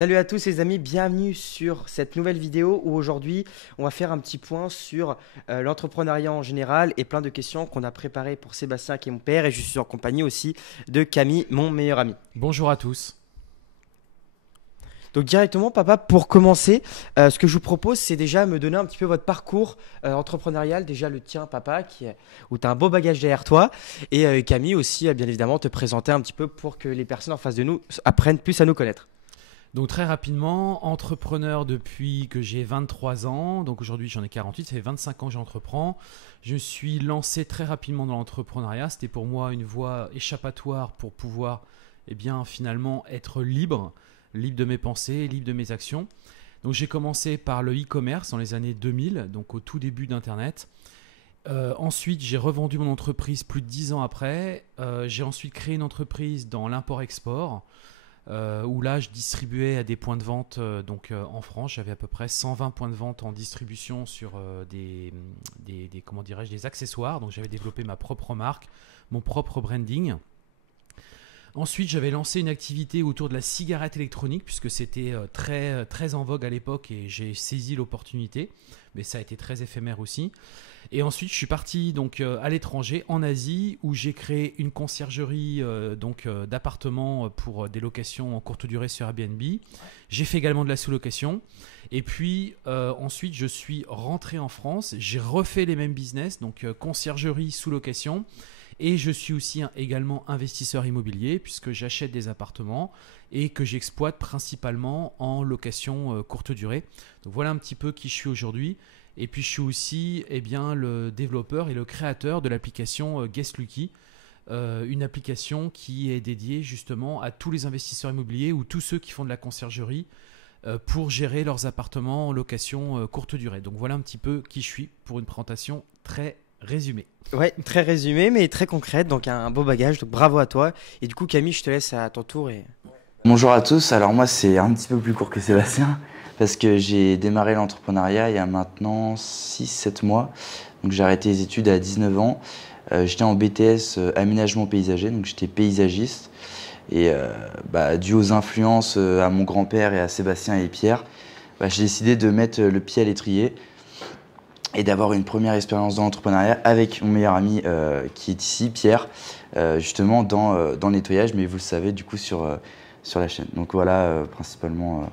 Salut à tous les amis, bienvenue sur cette nouvelle vidéo où aujourd'hui on va faire un petit point sur l'entrepreneuriat en général et plein de questions qu'on a préparées pour Sébastien qui est mon père et je suis en compagnie aussi de Camille, mon meilleur ami. Bonjour à tous. Donc directement papa, pour commencer, ce que je vous propose c'est déjà me donner un petit peu votre parcours entrepreneurial, déjà le tien papa où tu as un beau bagage derrière toi et Camille aussi bien évidemment te présenter un petit peu pour que les personnes en face de nous apprennent plus à nous connaître. Donc très rapidement, entrepreneur depuis que j'ai 23 ans. Donc aujourd'hui j'en ai 48, ça fait 25 ans que j'entreprends. Je me suis lancé très rapidement dans l'entrepreneuriat. C'était pour moi une voie échappatoire pour pouvoir finalement être libre, libre de mes pensées, libre de mes actions. Donc j'ai commencé par le e-commerce dans les années 2000, donc au tout début d'Internet. Ensuite, j'ai revendu mon entreprise plus de 10 ans après. J'ai ensuite créé une entreprise dans l'import-export. Où là je distribuais à des points de vente en France. J'avais à peu près 120 points de vente en distribution sur comment dirais-je, des accessoires. Donc j'avais développé ma propre marque, mon propre branding. Ensuite, j'avais lancé une activité autour de la cigarette électronique puisque c'était très en vogue à l'époque et j'ai saisi l'opportunité, mais ça a été très éphémère aussi. Et ensuite, je suis parti à l'étranger, en Asie, où j'ai créé une conciergerie d'appartements pour des locations en courte durée sur Airbnb. J'ai fait également de la sous-location. Et puis ensuite, je suis rentré en France. J'ai refait les mêmes business, conciergerie, sous-location. Et je suis aussi également investisseur immobilier puisque j'achète des appartements et que j'exploite principalement en location courte durée. Donc voilà un petit peu qui je suis aujourd'hui. Et puis je suis aussi le développeur et le créateur de l'application Guest Lucky, une application qui est dédiée justement à tous les investisseurs immobiliers ou tous ceux qui font de la conciergerie pour gérer leurs appartements en location courte durée. Donc voilà un petit peu qui je suis pour une présentation très résumée. Ouais, très résumé mais très concrète, donc un beau bagage, donc bravo à toi. Et du coup Camille, je te laisse à ton tour. Bonjour à tous, alors moi c'est un petit peu plus court que Sébastien parce que j'ai démarré l'entrepreneuriat il y a maintenant 6-7 mois. Donc j'ai arrêté les études à 19 ans. J'étais en BTS aménagement paysager, donc j'étais paysagiste. Et dû aux influences à mon grand-père et à Sébastien et Pierre, j'ai décidé de mettre le pied à l'étrier et d'avoir une première expérience dans l'entrepreneuriat avec mon meilleur ami qui est ici, Pierre, justement dans le nettoyage, mais vous le savez du coup sur la chaîne. Donc voilà principalement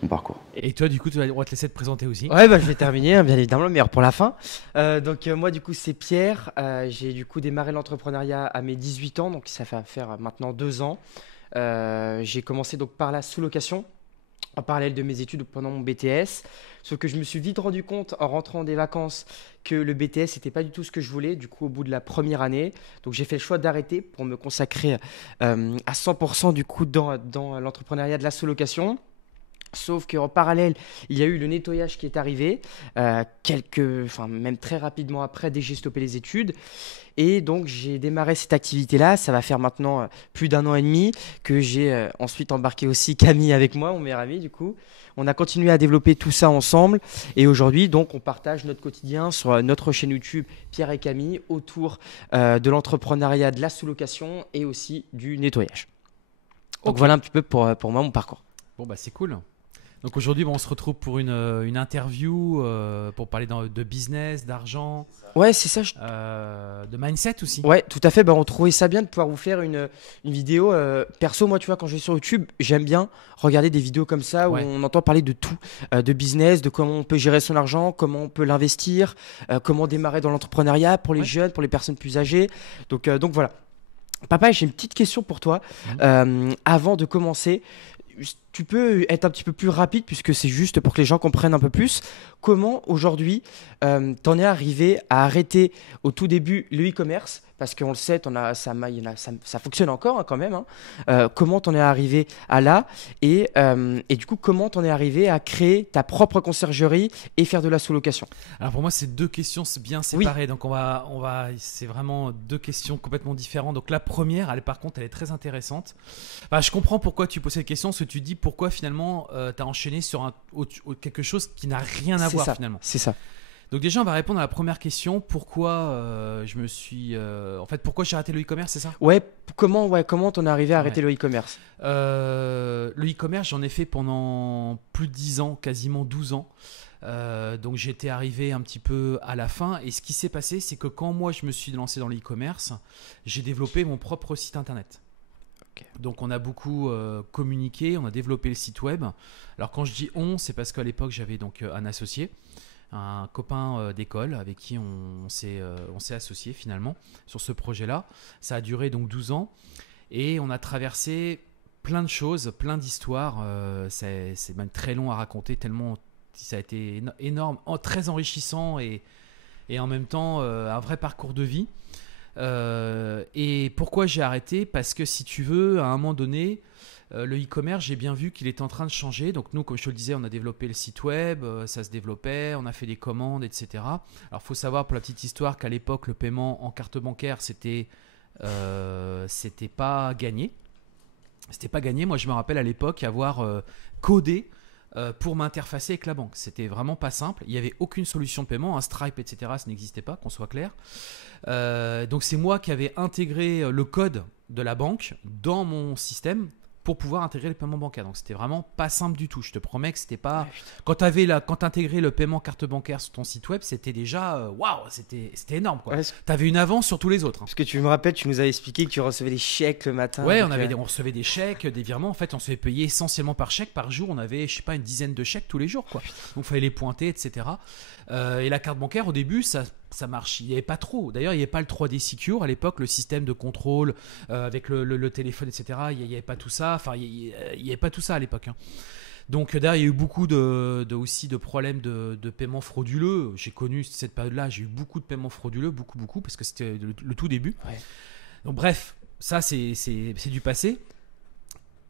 mon parcours. Et toi du coup, on va te laisser te présenter aussi. Ouais, je vais terminer, hein, bien évidemment, le meilleur pour la fin. Moi du coup c'est Pierre, j'ai du coup démarré l'entrepreneuriat à mes 18 ans, donc ça fait faire maintenant 2 ans. J'ai commencé donc par la sous-location en parallèle de mes études pendant mon BTS. Sauf que je me suis vite rendu compte en rentrant des vacances que le BTS n'était pas du tout ce que je voulais. Du coup, au bout de la première année, donc j'ai fait le choix d'arrêter pour me consacrer à 100% du coup dans l'entrepreneuriat de la sous-location. Sauf qu'en parallèle, il y a eu le nettoyage qui est arrivé, même très rapidement après, dès que j'ai stoppé les études. Et donc, j'ai démarré cette activité-là. Ça va faire maintenant plus d'un an et demi que j'ai ensuite embarqué aussi Camille avec moi, mon meilleur ami du coup. On a continué à développer tout ça ensemble. Et aujourd'hui, donc, on partage notre quotidien sur notre chaîne YouTube Pierre et Camille autour de l'entrepreneuriat, de la sous-location et aussi du nettoyage. Donc, Ok. voilà un petit peu pour moi mon parcours. Bon bah c'est cool. Donc aujourd'hui, on se retrouve pour une interview pour parler de business, d'argent, Ouais, c'est ça. de mindset aussi. Ouais, tout à fait. On trouvait ça bien de pouvoir vous faire une vidéo. Perso, moi, tu vois, quand je vais sur YouTube, j'aime bien regarder des vidéos comme ça où Ouais. on entend parler de tout, de business, de comment on peut gérer son argent, comment on peut l'investir, comment démarrer dans l'entrepreneuriat pour les Ouais. jeunes, pour les personnes plus âgées. Donc voilà. Papa, j'ai une petite question pour toi. Mhm. Avant de commencer, tu peux être un petit peu plus rapide puisque c'est juste pour que les gens comprennent un peu plus. Comment aujourd'hui t'en es arrivé à arrêter au tout début le e-commerce? Parce qu'on le sait, ça fonctionne encore hein, quand même. Hein. Comment t'en es arrivé à là? Et du coup, comment t'en es arrivé à créer ta propre conciergerie et faire de la sous-location? Alors pour moi, c'est deux questions bien Oui, séparées. Donc c'est vraiment deux questions complètement différentes. Donc la première, par contre, elle est très intéressante. Bah, je comprends pourquoi tu poses cette question, parce que tu dis pourquoi finalement tu as enchaîné sur quelque chose qui n'a rien à c'est voir ça. finalement. C'est ça. Donc déjà, on va répondre à la première question. Pourquoi pourquoi j'ai arrêté le e-commerce, c'est ça? Ouais, comment t'en es arrivé à arrêter le e-commerce? Le e-commerce, j'en ai fait pendant plus de 10 ans, quasiment 12 ans. Donc j'étais arrivé un petit peu à la fin. Et ce qui s'est passé, c'est que quand moi je me suis lancé dans le e-commerce, j'ai développé mon propre site internet. Donc on a beaucoup communiqué, on a développé le site web. Alors quand je dis on, c'est parce qu'à l'époque j'avais donc un associé, un copain d'école avec qui on s'est associé finalement sur ce projet-là. Ça a duré donc 12 ans et on a traversé plein de choses, plein d'histoires. C'est même très long à raconter tellement ça a été énorme, très enrichissant et en même temps un vrai parcours de vie. Et pourquoi j'ai arrêté? Parce que si tu veux, à un moment donné, le e-commerce, j'ai bien vu qu'il était en train de changer. Donc nous, comme je te le disais, on a développé le site web, ça se développait, on a fait des commandes, etc. Alors il faut savoir pour la petite histoire qu'à l'époque, le paiement en carte bancaire, c'était pas gagné. C'était pas gagné. Moi, je me rappelle à l'époque avoir codé pour m'interfacer avec la banque. C'était vraiment pas simple. Il n'y avait aucune solution de paiement, un Stripe, etc. Ça n'existait pas, qu'on soit clair. Donc c'est moi qui avais intégré le code de la banque dans mon système pour pouvoir intégrer le paiement bancaire. Donc c'était vraiment pas simple du tout. Je te promets que c'était pas. Quand tu intégrais le paiement carte bancaire sur ton site web, c'était déjà waouh, c'était énorme quoi. Tu avais une avance sur tous les autres. Parce que tu me rappelles, tu nous avais expliqué que tu recevais des chèques le matin. Ouais, on recevait des chèques, des virements. En fait, on se fait payer essentiellement par chèque. Par jour, on avait, je sais pas, une dizaine de chèques tous les jours quoi. Donc il fallait les pointer, etc. Et la carte bancaire au début, ça marche. Il n'y avait pas trop. D'ailleurs, il n'y avait pas le 3D Secure à l'époque, le système de contrôle avec le téléphone, etc. Il n'y avait pas tout ça. Enfin, il n'y avait pas tout ça à l'époque. Hein. Donc, d'ailleurs, il y a eu beaucoup aussi de problèmes de paiements frauduleux. J'ai connu cette période-là. J'ai eu beaucoup de paiements frauduleux, beaucoup, parce que c'était le tout début. Ouais. Donc, bref, ça, c'est du passé.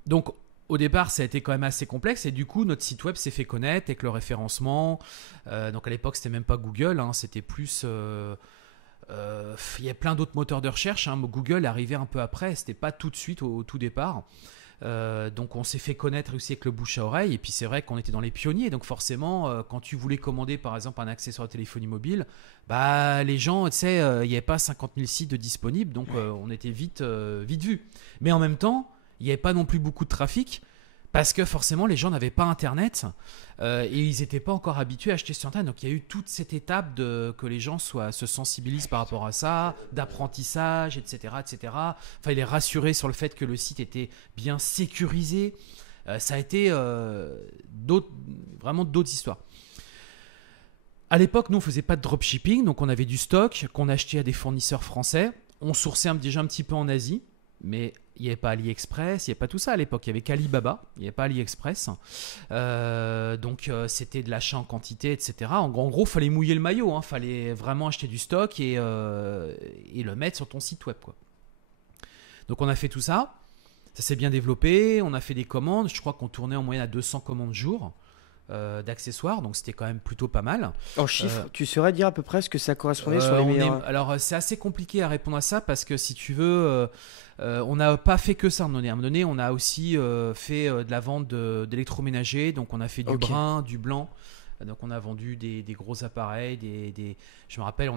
Donc, au départ, ça a été quand même assez complexe et du coup, notre site web s'est fait connaître avec le référencement. Donc à l'époque, c'était même pas Google, hein, c'était plus. Il y a plein d'autres moteurs de recherche. Hein, Google est arrivé un peu après, c'était pas tout de suite au tout départ. Donc on s'est fait connaître aussi avec le bouche à oreille. Et puis c'est vrai qu'on était dans les pionniers. Donc forcément, quand tu voulais commander par exemple un accessoire de téléphonie mobile, bah les gens, tu sais, il n'y avait pas 50 000 sites de disponibles. Donc on était vite vu. Mais en même temps, il n'y avait pas non plus beaucoup de trafic parce que forcément les gens n'avaient pas internet et ils n'étaient pas encore habitués à acheter sur internet. Donc il y a eu toute cette étape que les gens se sensibilisent par rapport à ça, d'apprentissage, etc. Enfin, il est rassuré sur le fait que le site était bien sécurisé. Ça a été vraiment d'autres histoires. À l'époque, nous on faisait pas de dropshipping, donc on avait du stock qu'on achetait à des fournisseurs français. On sourçait déjà un petit peu en Asie, mais il n'y avait pas AliExpress, il n'y avait pas tout ça à l'époque. Il n'y avait qu'Alibaba, il n'y avait pas AliExpress. Donc c'était de l'achat en quantité, etc. En gros, il fallait mouiller le maillot. Il fallait vraiment acheter du stock et le mettre sur ton site web, quoi. Donc on a fait tout ça. Ça s'est bien développé. On a fait des commandes. Je crois qu'on tournait en moyenne à 200 commandes jour d'accessoires. Donc c'était quand même plutôt pas mal. En chiffres, tu saurais dire à peu près ce que ça correspondait sur les meilleurs... Alors c'est assez compliqué à répondre à ça parce que si tu veux... on n'a pas fait que ça à un moment donné. On a aussi fait de la vente d'électroménager. Donc on a fait du brun, du blanc. Donc on a vendu des gros appareils. Je me rappelle,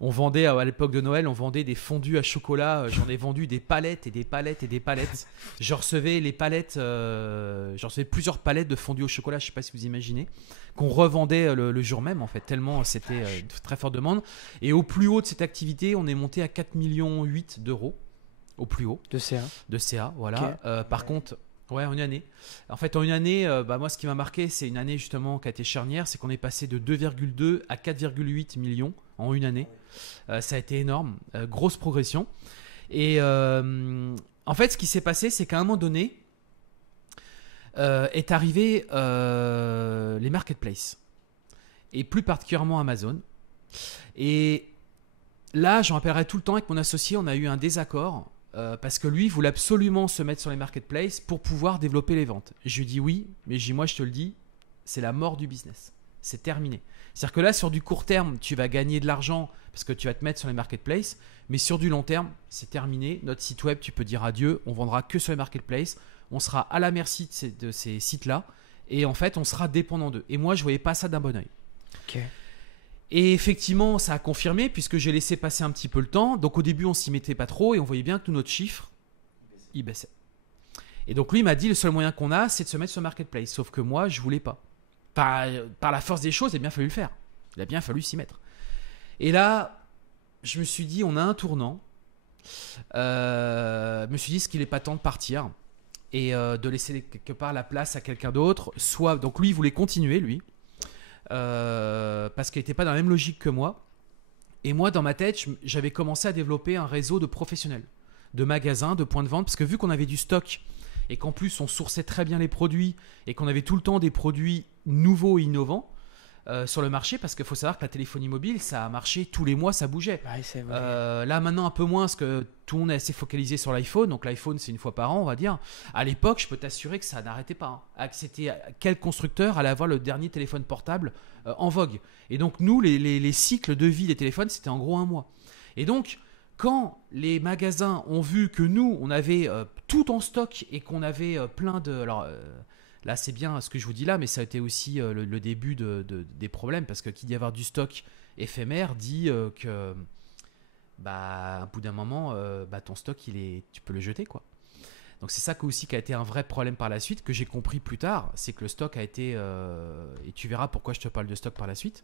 on vendait à l'époque de Noël, on vendait des fondus à chocolat. J'en ai vendu des palettes et des palettes et des palettes. Je recevais les palettes, j'en recevais plusieurs palettes de fondus au chocolat. Je ne sais pas si vous imaginez, qu'on revendait le jour même en fait. Tellement c'était une très forte demande. Et au plus haut de cette activité, on est monté à 4,8 millions d'euros. Au plus haut. De CA. De CA, voilà. Par contre, ouais, en une année. En fait, en une année, moi, ce qui m'a marqué, c'est une année justement qui a été charnière, c'est qu'on est passé de 2,2 à 4,8 millions en une année. Ça a été énorme. Grosse progression. Et en fait, ce qui s'est passé, c'est qu'à un moment donné, est arrivé les marketplaces. Et plus particulièrement Amazon. Et là, j'en rappellerai tout le temps avec mon associé, on a eu un désaccord. Parce que lui voulait absolument se mettre sur les marketplaces pour pouvoir développer les ventes. Je lui dis oui, mais moi je te le dis, c'est la mort du business. C'est terminé. C'est-à-dire que là, sur du court terme, tu vas gagner de l'argent parce que tu vas te mettre sur les marketplaces, mais sur du long terme, c'est terminé. Notre site web, tu peux dire adieu, on vendra que sur les marketplaces, on sera à la merci de ces sites-là, et en fait, on sera dépendant d'eux. Et moi, je ne voyais pas ça d'un bon oeil. Et effectivement, ça a confirmé puisque j'ai laissé passer un petit peu le temps. Donc au début, on s'y mettait pas trop et on voyait bien que tout notre chiffre, il baissait. Et donc lui, il m'a dit, le seul moyen qu'on a, c'est de se mettre sur Marketplace. Sauf que moi, je voulais pas. Par la force des choses, il a bien fallu le faire. Il a bien fallu s'y mettre. Et là, je me suis dit, on a un tournant. Je me suis dit, est-ce qu'il n'est pas temps de partir et de laisser quelque part la place à quelqu'un d'autre. Soit, donc lui, il voulait continuer, lui. Parce qu'il n'était pas dans la même logique que moi. Et moi, dans ma tête, j'avais commencé à développer un réseau de professionnels, de magasins, de points de vente, parce que vu qu'on avait du stock et qu'en plus on sourçait très bien les produits et qu'on avait tout le temps des produits nouveaux et innovants sur le marché, parce qu'il faut savoir que la téléphonie mobile, ça a marché tous les mois, ça bougeait. Ouais, c'est vrai. Là maintenant un peu moins, parce que tout le monde est assez focalisé sur l'iPhone, donc l'iPhone c'est une fois par an, on va dire. À l'époque, je peux t'assurer que ça n'arrêtait pas, hein. C'était quel constructeur allait avoir le dernier téléphone portable en vogue. Et donc nous, les cycles de vie des téléphones, c'était en gros un mois. Et donc quand les magasins ont vu que nous, on avait tout en stock et qu'on avait plein de... Alors là, c'est bien ce que je vous dis là, mais ça a été aussi le début des problèmes, parce que qui dit avoir du stock éphémère dit que bah, à bout d'un moment, ton stock, tu peux le jeter, quoi. Donc c'est ça aussi qui a été un vrai problème par la suite, que j'ai compris plus tard, c'est que le stock a été, et tu verras pourquoi je te parle de stock par la suite,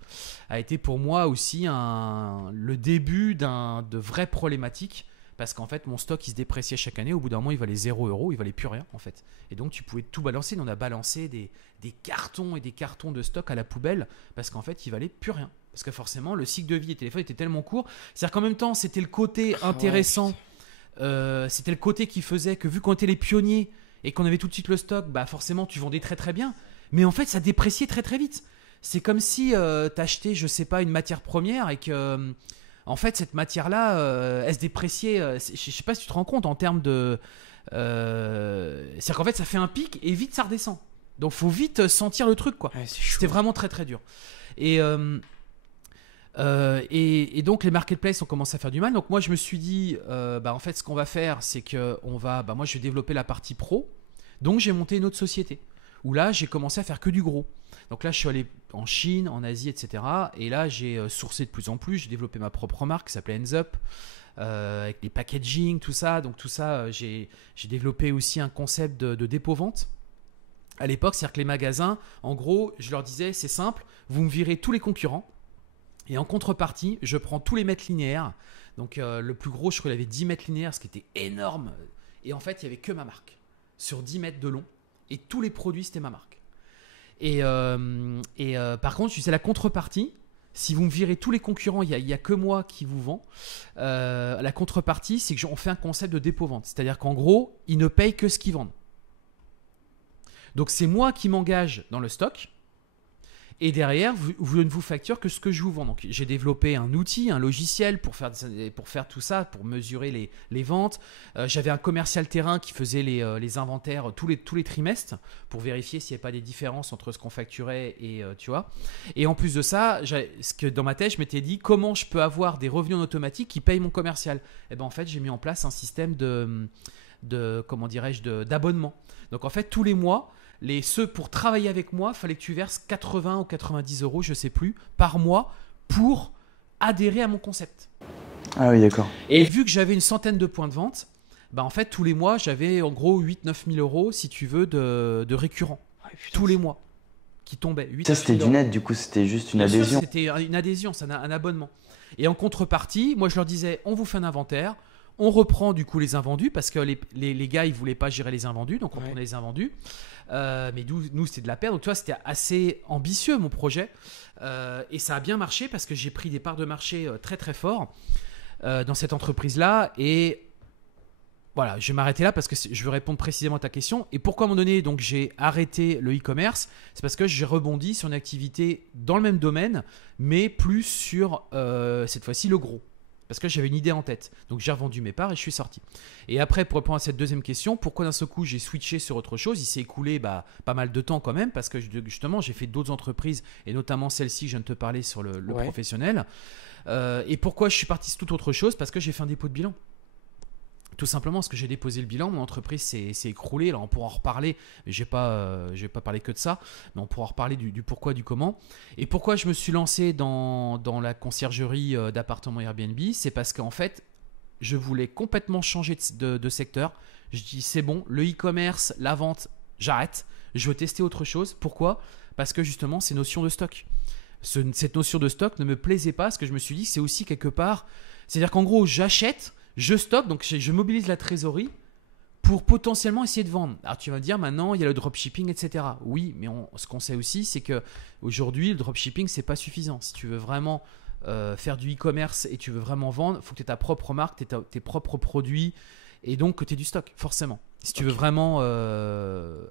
a été pour moi aussi le début de vraies problématiques, parce qu'en fait mon stock il se dépréciait chaque année, au bout d'un moment il valait 0 €, il valait plus rien en fait. Et donc tu pouvais tout balancer, on a balancé des cartons et des cartons de stock à la poubelle, parce qu'en fait il valait plus rien. Parce que forcément le cycle de vie des téléphones était tellement court, c'est-à-dire qu'en même temps c'était le côté intéressant. C'était le côté qui faisait que vu qu'on était les pionniers et qu'on avait tout de suite le stock, bah forcément tu vendais très très bien, mais en fait ça dépréciait très très vite. C'est comme si t'achetais, je sais pas, une matière première et que en fait cette matière là elle se dépréciait, je sais pas si tu te rends compte en termes de c'est-à-dire qu'en fait ça fait un pic et vite ça redescend, donc faut vite sentir le truc, quoi. Ouais, C'était vraiment très très dur. Et donc les marketplaces ont commencé à faire du mal. Donc moi je me suis dit en fait ce qu'on va faire, c'est que moi je vais développer la partie pro. Donc j'ai monté une autre société où là j'ai commencé à faire que du gros. Donc là je suis allé en Chine, en Asie, etc. Et là j'ai sourcé de plus en plus. J'ai développé ma propre marque qui s'appelait Ends Up, avec les packaging, tout ça. Donc tout ça, j'ai développé aussi un concept de dépôt-vente. À l'époque, c'est-à-dire que les magasins, en gros, je leur disais, c'est simple, vous me virez tous les concurrents. Et en contrepartie, je prends tous les mètres linéaires. Donc le plus gros, je crois qu'il avait 10 mètres linéaires, ce qui était énorme. Et en fait, il n'y avait que ma marque sur 10 mètres de long. Et tous les produits, c'était ma marque. Et par contre, c'est la contrepartie. Si vous me virez tous les concurrents, il n'y a que moi qui vous vend. La contrepartie, c'est qu'on fait un concept de dépôt-vente. C'est-à-dire qu'en gros, ils ne payent que ce qu'ils vendent. Donc c'est moi qui m'engage dans le stock. Et derrière, vous ne vous facturez que ce que je vous vends. Donc, j'ai développé un outil, un logiciel pour faire tout ça, pour mesurer les ventes. J'avais un commercial terrain qui faisait les inventaires tous les trimestres pour vérifier s'il n'y avait pas des différences entre ce qu'on facturait et tu vois. Et en plus de ça, dans ma tête, je m'étais dit comment je peux avoir des revenus en automatique qui payent mon commercial. Et ben en fait, j'ai mis en place un système d'abonnement. Donc en fait, tous les mois, ceux pour travailler avec moi, il fallait que tu verses 80 ou 90 €, je ne sais plus, par mois pour adhérer à mon concept. Ah oui, d'accord. Et vu que j'avais une centaine de points de vente, en fait, tous les mois, j'avais en gros 8-9 000 €, si tu veux, de récurrents. Ouais, tous les mois, qui tombaient. Ça, c'était du net, du coup, c'était juste une adhésion. C'était une adhésion, c'est un abonnement. Et en contrepartie, moi, je leur disais, on vous fait un inventaire, on reprend du coup les invendus, parce que les gars, ils ne voulaient pas gérer les invendus, donc on prenait les invendus. Mais nous c'était de la perte, donc tu vois, c'était assez ambitieux mon projet, et ça a bien marché parce que j'ai pris des parts de marché très très fort dans cette entreprise là. Et voilà, je vais m'arrêter là parce que je veux répondre précisément à ta question. Et pourquoi à un moment donné donc j'ai arrêté le e-commerce, c'est parce que j'ai rebondi sur une activité dans le même domaine, mais plus sur cette fois-ci le gros. Parce que j'avais une idée en tête. Donc j'ai revendu mes parts et je suis sorti. Et après, pour répondre à cette deuxième question, pourquoi d'un seul coup j'ai switché sur autre chose? Il s'est écoulé pas mal de temps quand même, parce que justement j'ai fait d'autres entreprises, et notamment celle-ci que je viens de te parler sur le professionnel. Et pourquoi je suis parti sur toute autre chose? Parce que j'ai fait un dépôt de bilan. Tout simplement parce que j'ai déposé le bilan, mon entreprise s'est écroulée. Alors on pourra en reparler, mais je vais pas parler que de ça, mais on pourra en reparler du pourquoi, du comment. Et pourquoi je me suis lancé dans la conciergerie d'appartements Airbnb, c'est parce qu'en fait, je voulais complètement changer de secteur. Je dis c'est bon, le e-commerce, la vente, j'arrête. Je veux tester autre chose. Pourquoi ? Parce que justement, ces notions de stock. Cette notion de stock ne me plaisait pas, parce que je me suis dit que c'est aussi quelque part, c'est-à-dire qu'en gros, j'achète, je stocke, donc je mobilise la trésorerie pour potentiellement essayer de vendre. Alors tu vas me dire maintenant il y a le dropshipping, etc. Oui, mais ce qu'on sait aussi, c'est qu'aujourd'hui le dropshipping c'est pas suffisant. Si tu veux vraiment faire du e-commerce et tu veux vraiment vendre, il faut que tu aies ta propre marque, tes propres produits et donc que tu aies du stock, forcément. Si tu veux vraiment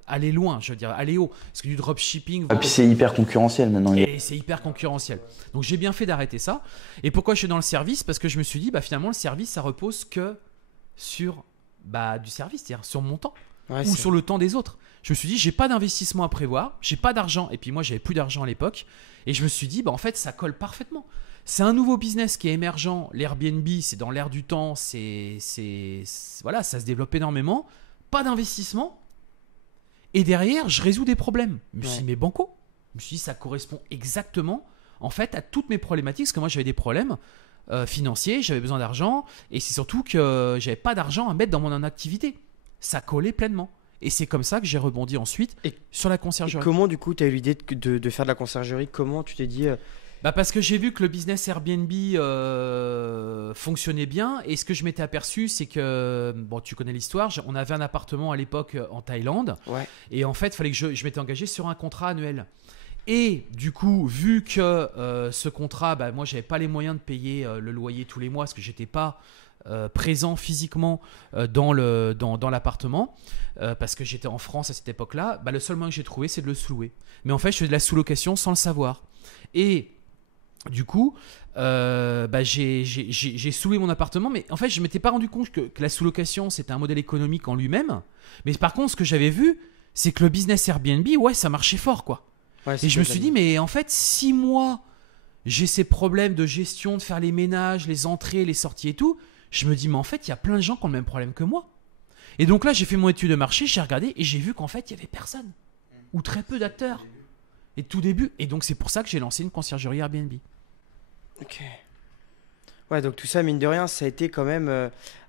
aller loin, je veux dire aller haut. Parce que du dropshipping… Et puis c'est hyper concurrentiel maintenant. Et c'est hyper concurrentiel. Donc j'ai bien fait d'arrêter ça. Et pourquoi je suis dans le service ? Parce que je me suis dit, finalement le service ça repose que sur du service, c'est-à-dire sur mon temps ou sur le temps des autres. Je me suis dit, j'ai pas d'investissement à prévoir, j'ai pas d'argent. Et puis moi j'avais plus d'argent à l'époque. Et je me suis dit, en fait ça colle parfaitement. C'est un nouveau business qui est émergent. L'Airbnb, c'est dans l'air du temps. Voilà, ça se développe énormément. Pas d'investissement. Et derrière, je résous des problèmes. Je me suis dit, mais banco. Je me suis dit, ça correspond exactement en fait à toutes mes problématiques. Parce que moi, j'avais des problèmes financiers, j'avais besoin d'argent. Et c'est surtout que j'avais pas d'argent à mettre dans mon activité. Ça collait pleinement. Et c'est comme ça que j'ai rebondi ensuite sur la conciergerie. Et comment, du coup, tu as eu l'idée de faire de la conciergerie ? Comment tu t'es dit parce que j'ai vu que le business Airbnb fonctionnait bien. Et ce que je m'étais aperçu, c'est que, tu connais l'histoire, on avait un appartement à l'époque en Thaïlande. Ouais. Et en fait, il fallait que je m'étais engagé sur un contrat annuel. Et du coup, vu que ce contrat, moi, je n'avais pas les moyens de payer le loyer tous les mois parce que je n'étais pas présent physiquement dans l'appartement parce que j'étais en France à cette époque-là, le seul moyen que j'ai trouvé, c'est de le sous-louer. Mais en fait, je faisais de la sous-location sans le savoir. Et du coup, j'ai sous-loué mon appartement, mais en fait, je ne m'étais pas rendu compte que la sous-location, c'était un modèle économique en lui-même. Mais par contre, ce que j'avais vu, c'est que le business Airbnb, ça marchait fort, quoi. Ouais, et je me suis dit, mais en fait, si moi, j'ai ces problèmes de gestion, de faire les ménages, les entrées, les sorties et tout, je me dis, mais en fait, il y a plein de gens qui ont le même problème que moi. Et donc là, j'ai fait mon étude de marché, j'ai regardé et j'ai vu qu'en fait, il n'y avait personne. Ou très peu d'acteurs. Et tout début. Et donc, c'est pour ça que j'ai lancé une conciergerie Airbnb. Ok. Ouais, donc tout ça, mine de rien, ça a été quand même…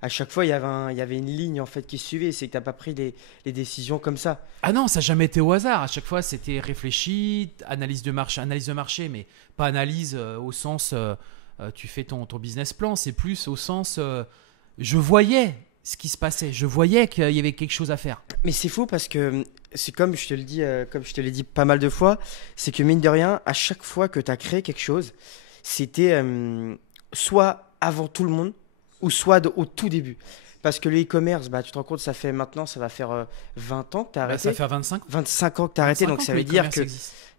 à chaque fois, il y avait une ligne en fait qui suivait. C'est que tu n'as pas pris les décisions comme ça. Ah non, ça n'a jamais été au hasard. À chaque fois, c'était réfléchi, analyse de marché, mais pas analyse au sens tu fais ton business plan. C'est plus au sens je voyais ce qui se passait. Je voyais qu'il y avait quelque chose à faire. Mais c'est fou parce que c'est comme je te l'ai dit pas mal de fois, c'est que mine de rien, à chaque fois que tu as créé quelque chose, c'était soit avant tout le monde ou soit au tout début. Parce que le e-commerce, tu te rends compte, ça va faire 20 ans que tu as arrêté. Ça fait 25 ans que tu as arrêté, donc ça veut dire que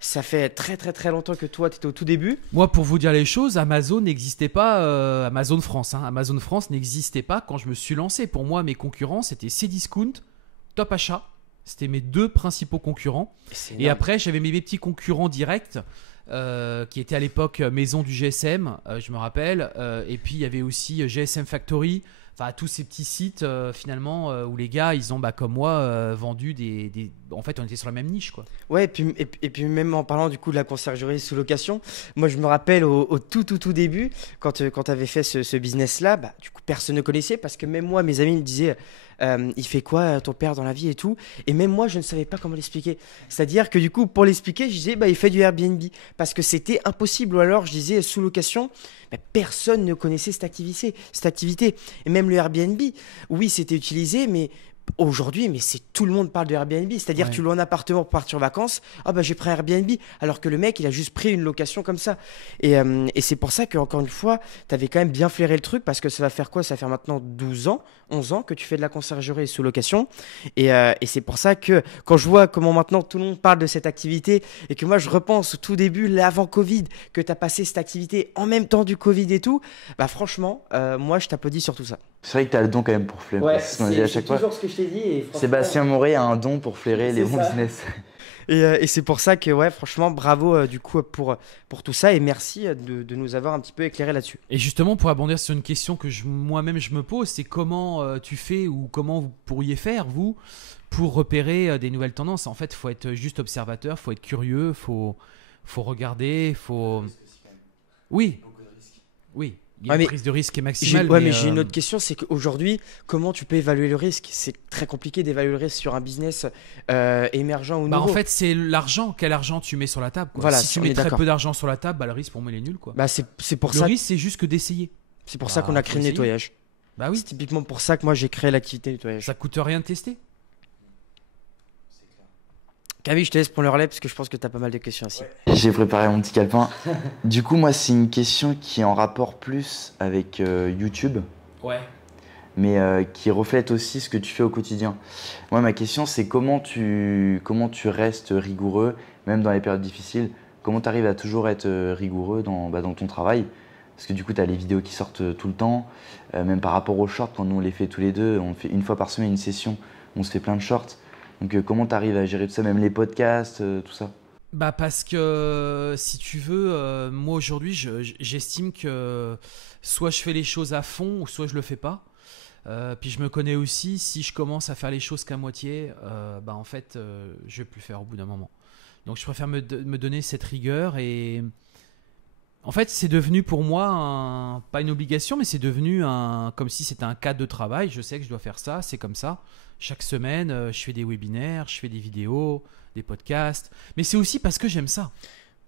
ça fait très très très longtemps que toi, tu étais au tout début. Moi, pour vous dire les choses, Amazon n'existait pas, Amazon France. Amazon France n'existait pas quand je me suis lancé. Pour moi, mes concurrents, c'était Cdiscount, Top Achat. C'était mes deux principaux concurrents. Et après, j'avais mes petits concurrents directs. Qui était à l'époque maison du GSM, je me rappelle, et puis il y avait aussi GSM Factory, enfin tous ces petits sites finalement où les gars ils ont comme moi vendu des… En fait on était sur la même niche, quoi. Ouais, et puis même en parlant du coup de la conciergerie sous location, moi je me rappelle au tout début quand tu avais fait ce business là, du coup personne ne connaissait parce que même moi mes amis me disaient il fait quoi ton père dans la vie et tout, et même moi je ne savais pas comment l'expliquer. C'est-à-dire que du coup pour l'expliquer je disais il fait du Airbnb parce que c'était impossible, ou alors je disais sous location, personne ne connaissait cette activité. Et même le Airbnb, oui c'était utilisé, mais aujourd'hui, c'est tout le monde parle de Airbnb. C'est-à-dire, tu loues un appartement pour partir en vacances. J'ai pris un Airbnb. Alors que le mec, il a juste pris une location comme ça. Et c'est pour ça qu'encore une fois, tu avais quand même bien flairé le truc parce que ça va faire quoi ? Ça va faire maintenant 11 ans que tu fais de la conciergerie sous location. Et c'est pour ça que quand je vois comment maintenant tout le monde parle de cette activité et que moi, je repense au tout début, l'avant Covid, que tu as passé cette activité en même temps du Covid et tout, franchement, moi, je t'applaudis sur tout ça. C'est vrai que tu as le don quand même pour flairer. Ouais, c'est toujours ce que je t'ai dit. Sébastien Moret a un don pour flairer les bons business. Et c'est pour ça que, ouais, franchement, bravo du coup pour tout ça et merci de nous avoir un petit peu éclairé là-dessus. Et justement, pour abondir sur une question que moi-même je me pose, c'est comment tu fais ou comment vous pourriez faire, vous, pour repérer des nouvelles tendances. En fait, il faut être juste observateur, il faut être curieux, faut regarder, faut... Oui, oui. Il y a Ouais, une mais prise de risque qui est maximale. Ouais, mais j'ai une autre question, c'est qu'aujourd'hui, comment tu peux évaluer le risque? C'est très compliqué d'évaluer le risque sur un business émergent ou Bah en nouveau. fait, c'est l'argent. Quel argent tu mets sur la table, quoi. Voilà, Si tu on mets est très d'accord. peu d'argent sur la table, bah, le risque pour moi il est nul, quoi. Bah, c'est pour Le ça, risque, c'est juste que d'essayer. c'est pour ça qu'on Bah, a faut créé le essayer. nettoyage. Bah oui, C'est typiquement pour ça que moi j'ai créé l'activité nettoyage. ça coûte rien de tester. Camille, je te laisse prendre le relais parce que je pense que tu as pas mal de questions aussi. J'ai préparé mon petit calepin. Du coup, moi, c'est une question qui est en rapport plus avec YouTube, Ouais. mais qui reflète aussi ce que tu fais au quotidien. Moi, ma question, c'est comment tu restes rigoureux, même dans les périodes difficiles. Comment tu arrives à toujours être rigoureux dans ton travail? Parce que du coup, tu as les vidéos qui sortent tout le temps, même par rapport aux shorts, quand nous on les fait tous les deux, on fait une fois par semaine une session, on se fait plein de shorts. Donc comment tu arrives à gérer tout ça, même les podcasts, tout ça? Bah parce que si tu veux, moi aujourd'hui, j'estime que soit je fais les choses à fond, ou soit je le fais pas. Puis je me connais aussi, si je commence à faire les choses qu'à moitié, bah en fait, je vais plus faire au bout d'un moment. Donc je préfère me donner cette rigueur et en fait, c'est devenu pour moi pas une obligation, mais c'est devenu comme si c'était un cadre de travail. Je sais que je dois faire ça, c'est comme ça. Chaque semaine, je fais des webinaires, je fais des vidéos, des podcasts. Mais c'est aussi parce que j'aime ça.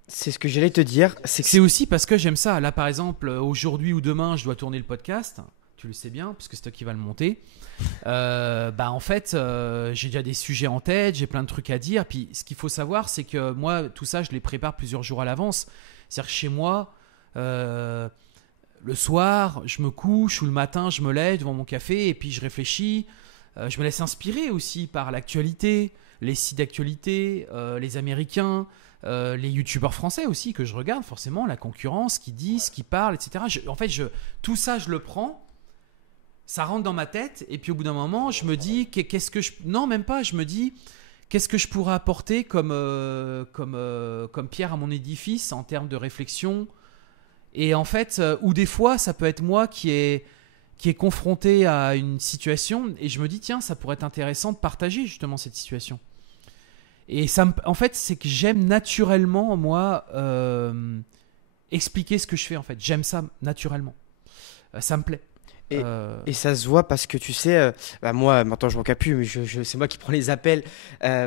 C'est ce que j'allais te dire. C'est que C'est aussi parce que j'aime ça. Là, par exemple, aujourd'hui ou demain, je dois tourner le podcast. Tu le sais bien, puisque c'est toi qui vas le monter. Bah en fait, j'ai déjà des sujets en tête, j'ai plein de trucs à dire. Puis ce qu'il faut savoir, c'est que moi, tout ça, je les prépare plusieurs jours à l'avance. C'est-à-dire que chez moi, le soir, je me couche ou le matin, je me lève devant mon café et puis je réfléchis. Je me laisse inspirer aussi par l'actualité, les sites d'actualité, les Américains, les youtubeurs français aussi que je regarde forcément, la concurrence, qui disent, qui parlent, etc. En fait, tout ça, je le prends, ça rentre dans ma tête et puis au bout d'un moment, je me dis qu'est-ce que je... Non, même pas, je me dis qu'est-ce que je pourrais apporter comme pierre à mon édifice en termes de réflexion. Et en fait, ou des fois, ça peut être moi qui est confronté à une situation et je me dis tiens, ça pourrait être intéressant de partager justement cette situation. Et en fait, c'est que j'aime naturellement, moi, expliquer ce que je fais en fait. J'aime ça naturellement. Ça me plaît. Et ça se voit parce que tu sais, bah moi maintenant je manque à plus, mais c'est moi qui prends les appels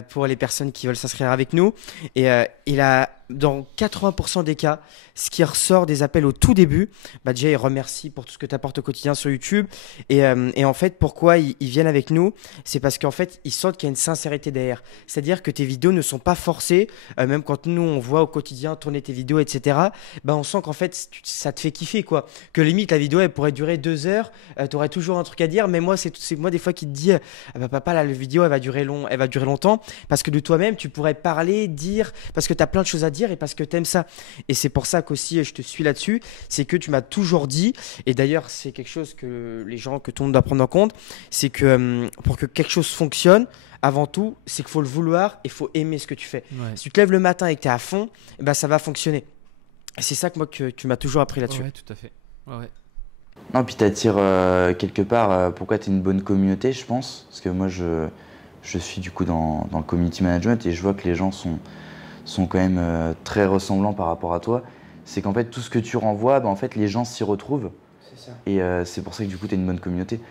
pour les personnes qui veulent s'inscrire avec nous. Et là, dans 80% des cas, ce qui ressort des appels au tout début, bah déjà ils remercient pour tout ce que tu apportes au quotidien sur YouTube. Et en fait, pourquoi ils viennent avec nous? C'est parce qu'en fait, ils sentent qu'il y a une sincérité derrière. C'est-à-dire que tes vidéos ne sont pas forcées, même quand nous on voit au quotidien tourner tes vidéos, etc. Bah on sent qu'en fait ça te fait kiffer quoi. Que limite la vidéo elle pourrait durer 2 heures. Tu aurais toujours un truc à dire, mais moi, c'est moi des fois qui te dis ah bah, papa, là, la vidéo, elle va durer longtemps parce que de toi-même, tu pourrais parler, dire, parce que tu as plein de choses à dire et parce que tu aimes ça. Et c'est pour ça qu'aussi, je te suis là-dessus, c'est que tu m'as toujours dit, et d'ailleurs, c'est quelque chose que tout le monde doit prendre en compte, c'est que pour que quelque chose fonctionne, avant tout, c'est qu'il faut le vouloir et il faut aimer ce que tu fais. Ouais. Si tu te lèves le matin et que tu es à fond, eh ben, ça va fonctionner. Et c'est ça que tu m'as toujours appris là-dessus. Ouais, tout à fait. Ouais. Non, puis t'attires quelque part pourquoi tu es une bonne communauté, je pense. Parce que moi, je suis du coup dans le community management et je vois que les gens sont quand même très ressemblants par rapport à toi. C'est qu'en fait, tout ce que tu renvoies, bah, en fait, les gens s'y retrouvent. C'est ça. Et c'est pour ça que du coup, tu es une bonne communauté.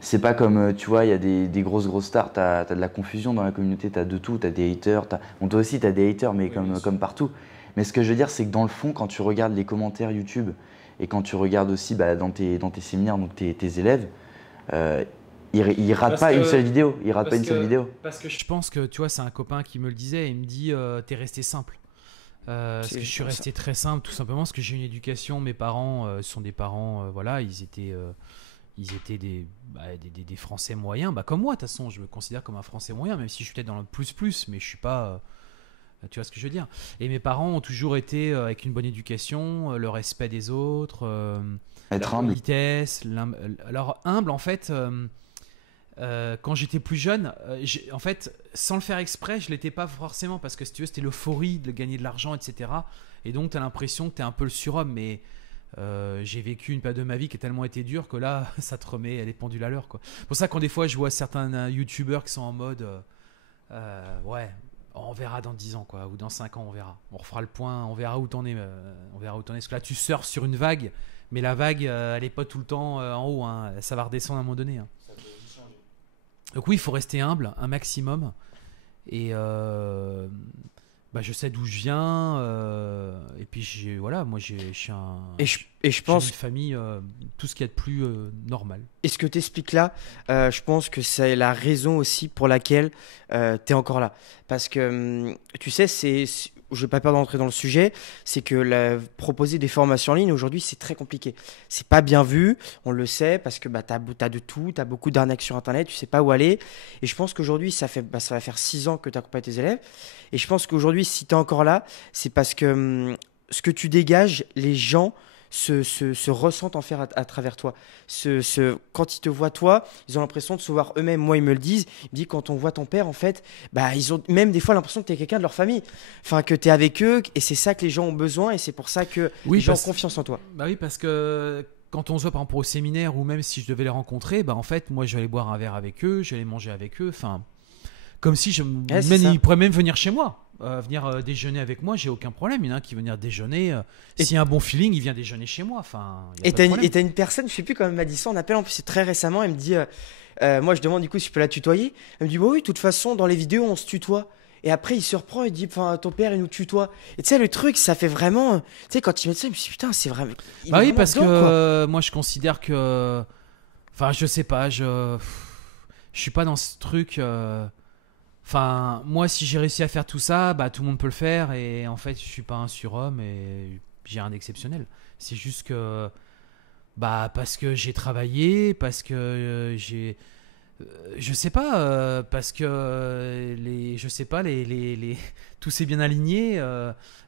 C'est pas comme, tu vois, il y a des grosses stars, t'as de la confusion dans la communauté, t'as de tout, t'as des haters. Bon, toi aussi, t'as des haters, mais Oui, comme partout. Mais ce que je veux dire, c'est que dans le fond, quand tu regardes les commentaires YouTube, et quand tu regardes aussi bah, dans tes séminaires, donc tes élèves, ils ratent pas une seule vidéo. Ils ratent pas une seule vidéo. Parce que je pense que, tu vois, c'est un copain qui me le disait. Il me dit, t'es resté simple. Parce que je suis resté très simple, tout simplement parce que j'ai une éducation. Mes parents sont des parents, voilà, ils étaient des Français moyens. Bah, comme moi, de toute façon, je me considère comme un Français moyen, même si je suis peut-être dans le plus, mais je suis pas... tu vois ce que je veux dire? Et mes parents ont toujours été avec une bonne éducation, le respect des autres, Être la humble. politesse. Alors humble, en fait, Quand j'étais plus jeune, en fait, sans le faire exprès, je l'étais pas forcément parce que si tu veux, c'était l'euphorie de gagner de l'argent, etc. Et donc, tu as l'impression que tu es un peu le surhomme. Mais j'ai vécu une période de ma vie qui a tellement été dure que là, ça te remet les pendules à l'heure, quoi. C'est pour ça, quand des fois, je vois certains youtubeurs qui sont en mode ouais, on verra dans 10 ans, quoi, ou dans 5 ans, on verra. On refera le point, on verra où t'en es. On verra où t'en es. Parce que là, tu surfes sur une vague, mais la vague, elle est pas tout le temps en haut. Hein. Ça va redescendre à un moment donné. Hein. Donc oui, il faut rester humble un maximum. Et je sais d'où je viens. Et puis voilà, moi je suis un. Et je pense. J'ai une famille, tout ce qu'il y a de plus normal. Et ce que tu expliques là, je pense que c'est la raison aussi pour laquelle tu es encore là. Parce que, tu sais, je ne vais pas peur d'entrer dans le sujet, c'est que proposer des formations en ligne, aujourd'hui, c'est très compliqué. C'est pas bien vu, on le sait, parce que tu as de tout, tu as beaucoup d'arnaques sur Internet, tu sais pas où aller. Et je pense qu'aujourd'hui, ça va faire 6 ans que tu accompagnes tes élèves. Et je pense qu'aujourd'hui, si tu es encore là, c'est parce que ce que tu dégages, les gens se ressentent en faire à travers toi. Quand ils te voient toi, ils ont l'impression de se voir eux-mêmes. Moi, ils me le disent. Ils me disent, quand on voit ton père, en fait, ils ont même des fois l'impression que tu es quelqu'un de leur famille. Enfin, que tu es avec eux. Et c'est ça que les gens ont besoin. Et c'est pour ça que les gens ont confiance en toi. Bah oui, parce que quand on se voit, par exemple, au séminaire, ou même si je devais les rencontrer, en fait, moi, je vais aller boire un verre avec eux, je vais aller manger avec eux. Enfin, comme si ils pourraient même venir chez moi. Venir déjeuner avec moi, j'ai aucun problème. Il y en a un qui veut venir déjeuner. S'il y a un bon feeling, il vient déjeuner chez moi. Enfin, et t'as une personne, je sais plus quand elle m'a dit ça, on appelle en plus, c'est très récemment, elle me dit, moi je demande du coup si je peux la tutoyer. Elle me dit, oui, de toute façon, dans les vidéos, on se tutoie. Et après, il se reprend et dit, ton père, il nous tutoie. Et tu sais, le truc, ça fait vraiment. Tu sais, quand il met ça, je me suis dit, putain, c'est vraiment. Bah oui, parce que moi, je considère que. Enfin, je sais pas, je suis pas dans ce truc. Enfin, moi, si j'ai réussi à faire tout ça, tout le monde peut le faire. Et en fait, je suis pas un surhomme et j'ai rien d'exceptionnel. C'est juste que, parce que j'ai travaillé, parce que je sais pas, parce que je sais pas, tout s'est bien aligné.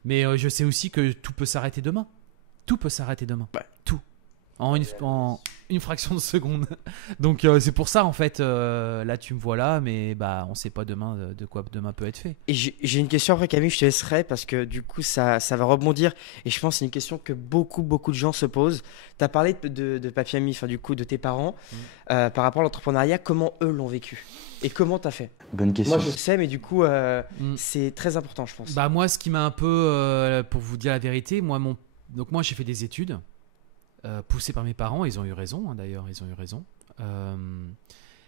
Mais je sais aussi que tout peut s'arrêter demain. Tout peut s'arrêter demain. Tout. En une fraction de seconde. Donc c'est pour ça, en fait, là tu me vois là, mais on sait pas demain de quoi demain peut être fait. Et j'ai une question après, Camille, je te laisserai parce que du coup ça va rebondir. Et je pense que c'est une question que beaucoup de gens se posent. Tu as parlé de Papy Ami, enfin du coup de tes parents, par rapport à l'entrepreneuriat, comment eux l'ont vécu et comment tu as fait? Bonne question. Moi je sais, mais du coup c'est très important, je pense. Moi, ce qui m'a un peu, pour vous dire la vérité, moi j'ai fait des études. Poussé par mes parents, ils ont eu raison, hein, d'ailleurs, ils ont eu raison.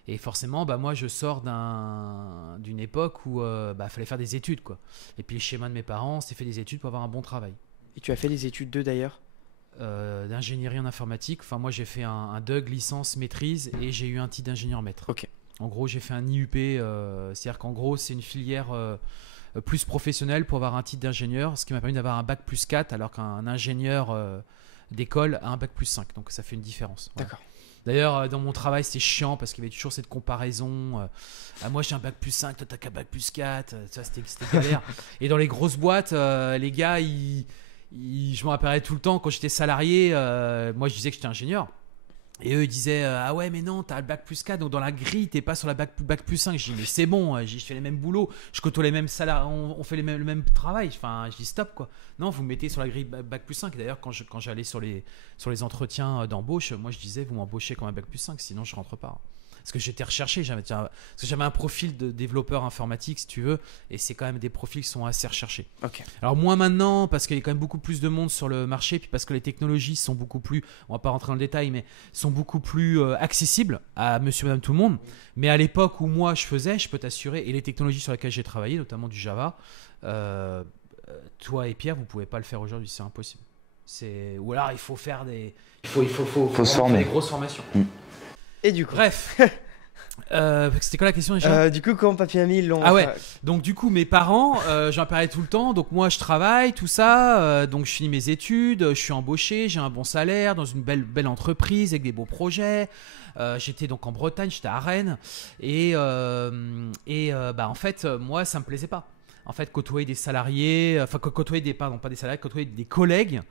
Et forcément, moi, je sors d'une époque où fallait faire des études, quoi. Et puis, le schéma de mes parents, c'était fait des études pour avoir un bon travail. Et tu as fait des études d'ailleurs d'ingénierie en informatique. Enfin, moi, j'ai fait un DUG, licence, maîtrise, et j'ai eu un titre d'ingénieur maître. Ok. En gros, j'ai fait un IUP, c'est-à-dire qu'en gros, c'est une filière plus professionnelle pour avoir un titre d'ingénieur, ce qui m'a permis d'avoir un bac plus 4, alors qu'un ingénieur d'école à un bac plus 5, donc ça fait une différence. Voilà. D'accord. D'ailleurs, dans mon travail, c'était chiant parce qu'il y avait toujours cette comparaison. Moi, j'ai un bac plus 5, toi, t'as qu'un bac plus 4. Ça, c'était galère. Et dans les grosses boîtes, les gars, je me rappellerai tout le temps quand j'étais salarié. Moi, je disais que j'étais ingénieur. Et eux, ils disaient ah ouais, mais non, t'as le bac plus 4, donc dans la grille, t'es pas sur la bac plus 5. Je dis, mais c'est bon, je fais les mêmes boulots, je côtoie les mêmes salaires, on fait le même travail. Enfin, je dis stop, quoi. Non, vous me mettez sur la grille bac plus 5. Et d'ailleurs, quand j'allais sur les entretiens d'embauche, moi je disais, vous m'embauchez comme un bac plus 5, sinon je rentre pas. Parce que j'étais recherché, parce que j'avais un profil de développeur informatique, si tu veux, et c'est quand même des profils qui sont assez recherchés. Okay. Alors moins maintenant, parce qu'il y a quand même beaucoup plus de monde sur le marché, puis parce que les technologies sont beaucoup plus, on va pas rentrer dans le détail, mais sont beaucoup plus accessibles à monsieur, madame, tout le monde. Mais à l'époque où moi je faisais, je peux t'assurer, et les technologies sur lesquelles j'ai travaillé, notamment du Java, toi et Pierre, vous pouvez pas le faire aujourd'hui, c'est impossible. Ou alors il faut faire des... Il faut se former. Des grosses formations. Et du coup, bref, c'était quoi la question déjà? Du coup, comment Papy Ami l'ont... Ah ouais, donc du coup mes parents, j'en parlais tout le temps, donc moi je travaille, tout ça, donc je finis mes études, je suis embauché, j'ai un bon salaire dans une belle entreprise avec des beaux projets. J'étais donc en Bretagne, j'étais à Rennes, et en fait moi ça me plaisait pas. En fait, côtoyer des salariés, côtoyer des collègues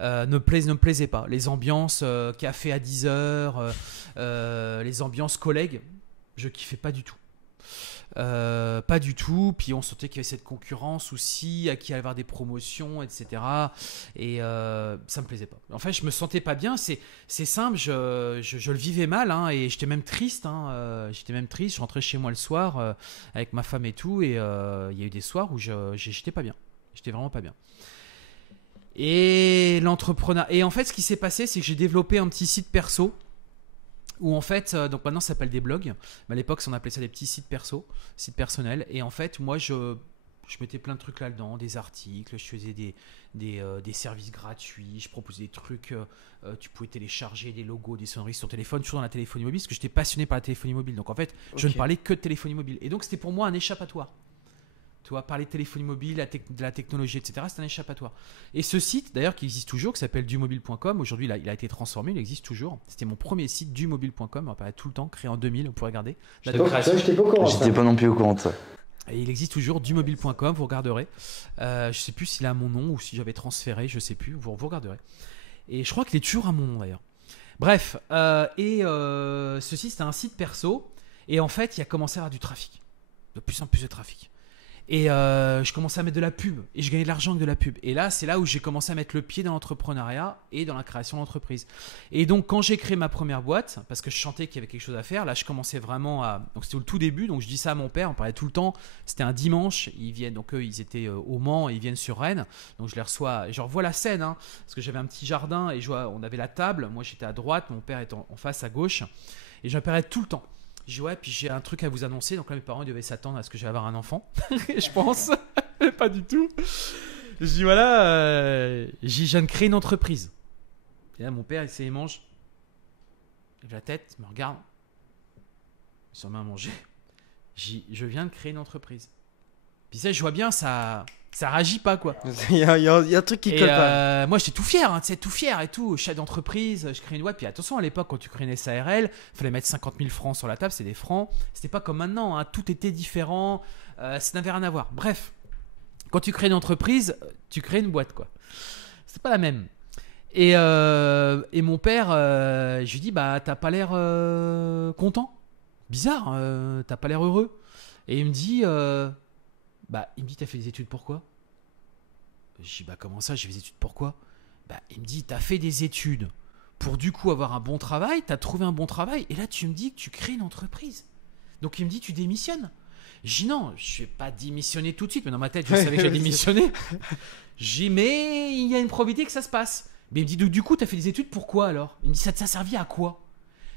ne me plaisait pas. Les ambiances café à 10h, les ambiances collègues, Je kiffais pas du tout. Pas du tout. Puis on sentait qu'il y avait cette concurrence aussi, à qui allait avoir des promotions, etc. Et ça me plaisait pas. En fait, je me sentais pas bien. C'est simple. Je le vivais mal, hein, et j'étais même triste. J'étais même triste. Je rentrais chez moi le soir avec ma femme et tout, et il y a eu des soirs où j'étais pas bien. J'étais vraiment pas bien. Et l'entrepreneuriat. Et en fait, ce qui s'est passé, c'est que j'ai développé un petit site perso. Où en fait, donc maintenant ça s'appelle des blogs, mais à l'époque on appelait ça des petits sites perso, sites personnels. Et en fait, moi je mettais plein de trucs là-dedans, des articles, je faisais des services gratuits, je proposais des trucs, tu pouvais télécharger des logos, des sonneries sur ton téléphone, toujours dans la téléphonie mobile, parce que j'étais passionné par la téléphonie mobile. Donc en fait, je ne parlais que de téléphonie mobile. Et donc c'était pour moi un échappatoire. Tu vois, parler de téléphonie mobile, de la technologie, etc., c'est un échappatoire. Et ce site, d'ailleurs, qui existe toujours, qui s'appelle dumobile.com, aujourd'hui, il a été transformé, il existe toujours. C'était mon premier site, dumobile.com, on apparaît tout le temps, créé en 2000, vous pouvez regarder. J'étais pas non plus au courant de ça. Et il existe toujours, dumobile.com, vous regarderez. Je sais plus s'il a mon nom ou si j'avais transféré, je sais plus, vous regarderez. Et je crois qu'il est toujours à mon nom, d'ailleurs. Bref, ce site, c'était un site perso, et en fait, il a commencé à avoir du trafic. De plus en plus de trafic. Et je commençais à mettre de la pub et je gagnais de l'argent avec de la pub. Et là, c'est là où j'ai commencé à mettre le pied dans l'entrepreneuriat et dans la création d'entreprise. Et donc, quand j'ai créé ma première boîte, parce que je sentais qu'il y avait quelque chose à faire, là, je commençais vraiment à. Donc, c'était au tout début. Donc, je dis ça à mon père, on parlait tout le temps. C'était un dimanche. Ils viennent. Donc, eux, ils étaient au Mans et ils viennent sur Rennes. Donc, je les reçois. Je revois la scène, hein, parce que j'avais un petit jardin et on avait la table. Moi, j'étais à droite, mon père était en face à gauche. Et j'appelais tout le temps. Je dis ouais, puis j'ai un truc à vous annoncer. Donc là, mes parents ils devaient s'attendre à ce que j'allais avoir un enfant. Je pense. Pas du tout. Je dis voilà, je viens de créer une entreprise. Et là, mon père, il mange. Il lève la tête, il me regarde. Il se remet à manger. Je viens de créer une entreprise. Puis ça, je vois bien, ça réagit pas, quoi. Il y a un truc qui colle pas. Moi, j'étais tout fier, hein, tout fier et tout. Chef d'entreprise, je crée une boîte. Puis attention, à l'époque, quand tu crées une SARL, il fallait mettre 50 000 francs sur la table, c'est des francs. C'était pas comme maintenant, hein, tout était différent. Ça n'avait rien à voir. Bref, quand tu crées une entreprise, tu crées une boîte, quoi. C'est pas la même. Et mon père, je lui dis, bah, t'as pas l'air content. Bizarre, t'as pas l'air heureux. Et il me dit, t'as fait des études pourquoi? Je dis, bah, comment ça, j'ai fait des études pourquoi? Bah, il me dit, t'as fait des études pour du coup avoir un bon travail, t'as trouvé un bon travail, et là, tu me dis que tu crées une entreprise. Donc, il me dit, tu démissionnes. Je dis, non, je vais pas démissionner tout de suite, mais dans ma tête, je savais que j'allais démissionner. J'ai dit, mais il y a une probabilité que ça se passe. Mais il me dit, du coup, t'as fait des études pourquoi alors? Il me dit, ça t'a servi à quoi?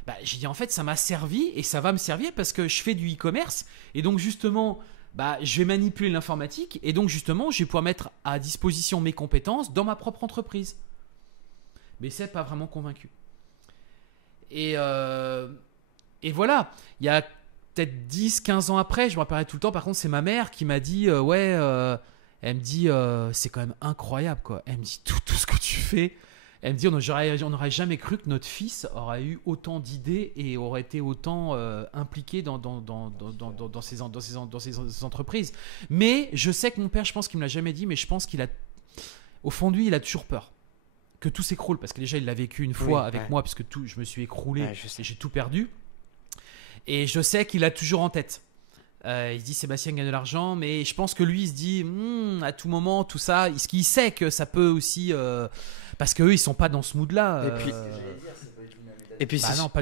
Bah, j'ai dit, en fait, ça m'a servi et ça va me servir parce que je fais du e-commerce, et donc, justement, bah, je vais manipuler l'informatique et donc justement je vais pouvoir mettre à disposition mes compétences dans ma propre entreprise. Mais c'est pas vraiment convaincu. Et voilà, il y a peut-être 10-15 ans après, je me rappellerai tout le temps, par contre c'est ma mère qui m'a dit elle me dit c'est quand même incroyable, quoi. Elle me dit tout ce que tu fais. Elle me dit on n'aurait jamais cru que notre fils aurait eu autant d'idées et aurait été autant impliqué dans ces entreprises. Mais je sais que mon père, je pense qu'il me l'a jamais dit, mais je pense au fond de lui, il a toujours peur que tout s'écroule, parce que déjà il l'a vécu une fois avec moi, puisque je me suis écroulé et j'ai tout perdu. Et je sais qu'il a toujours en tête. Il se dit Sébastien gagne de l'argent, mais je pense que lui il se dit à tout moment tout ça, il sait que ça peut aussi parce qu'eux ils sont pas dans ce mood là.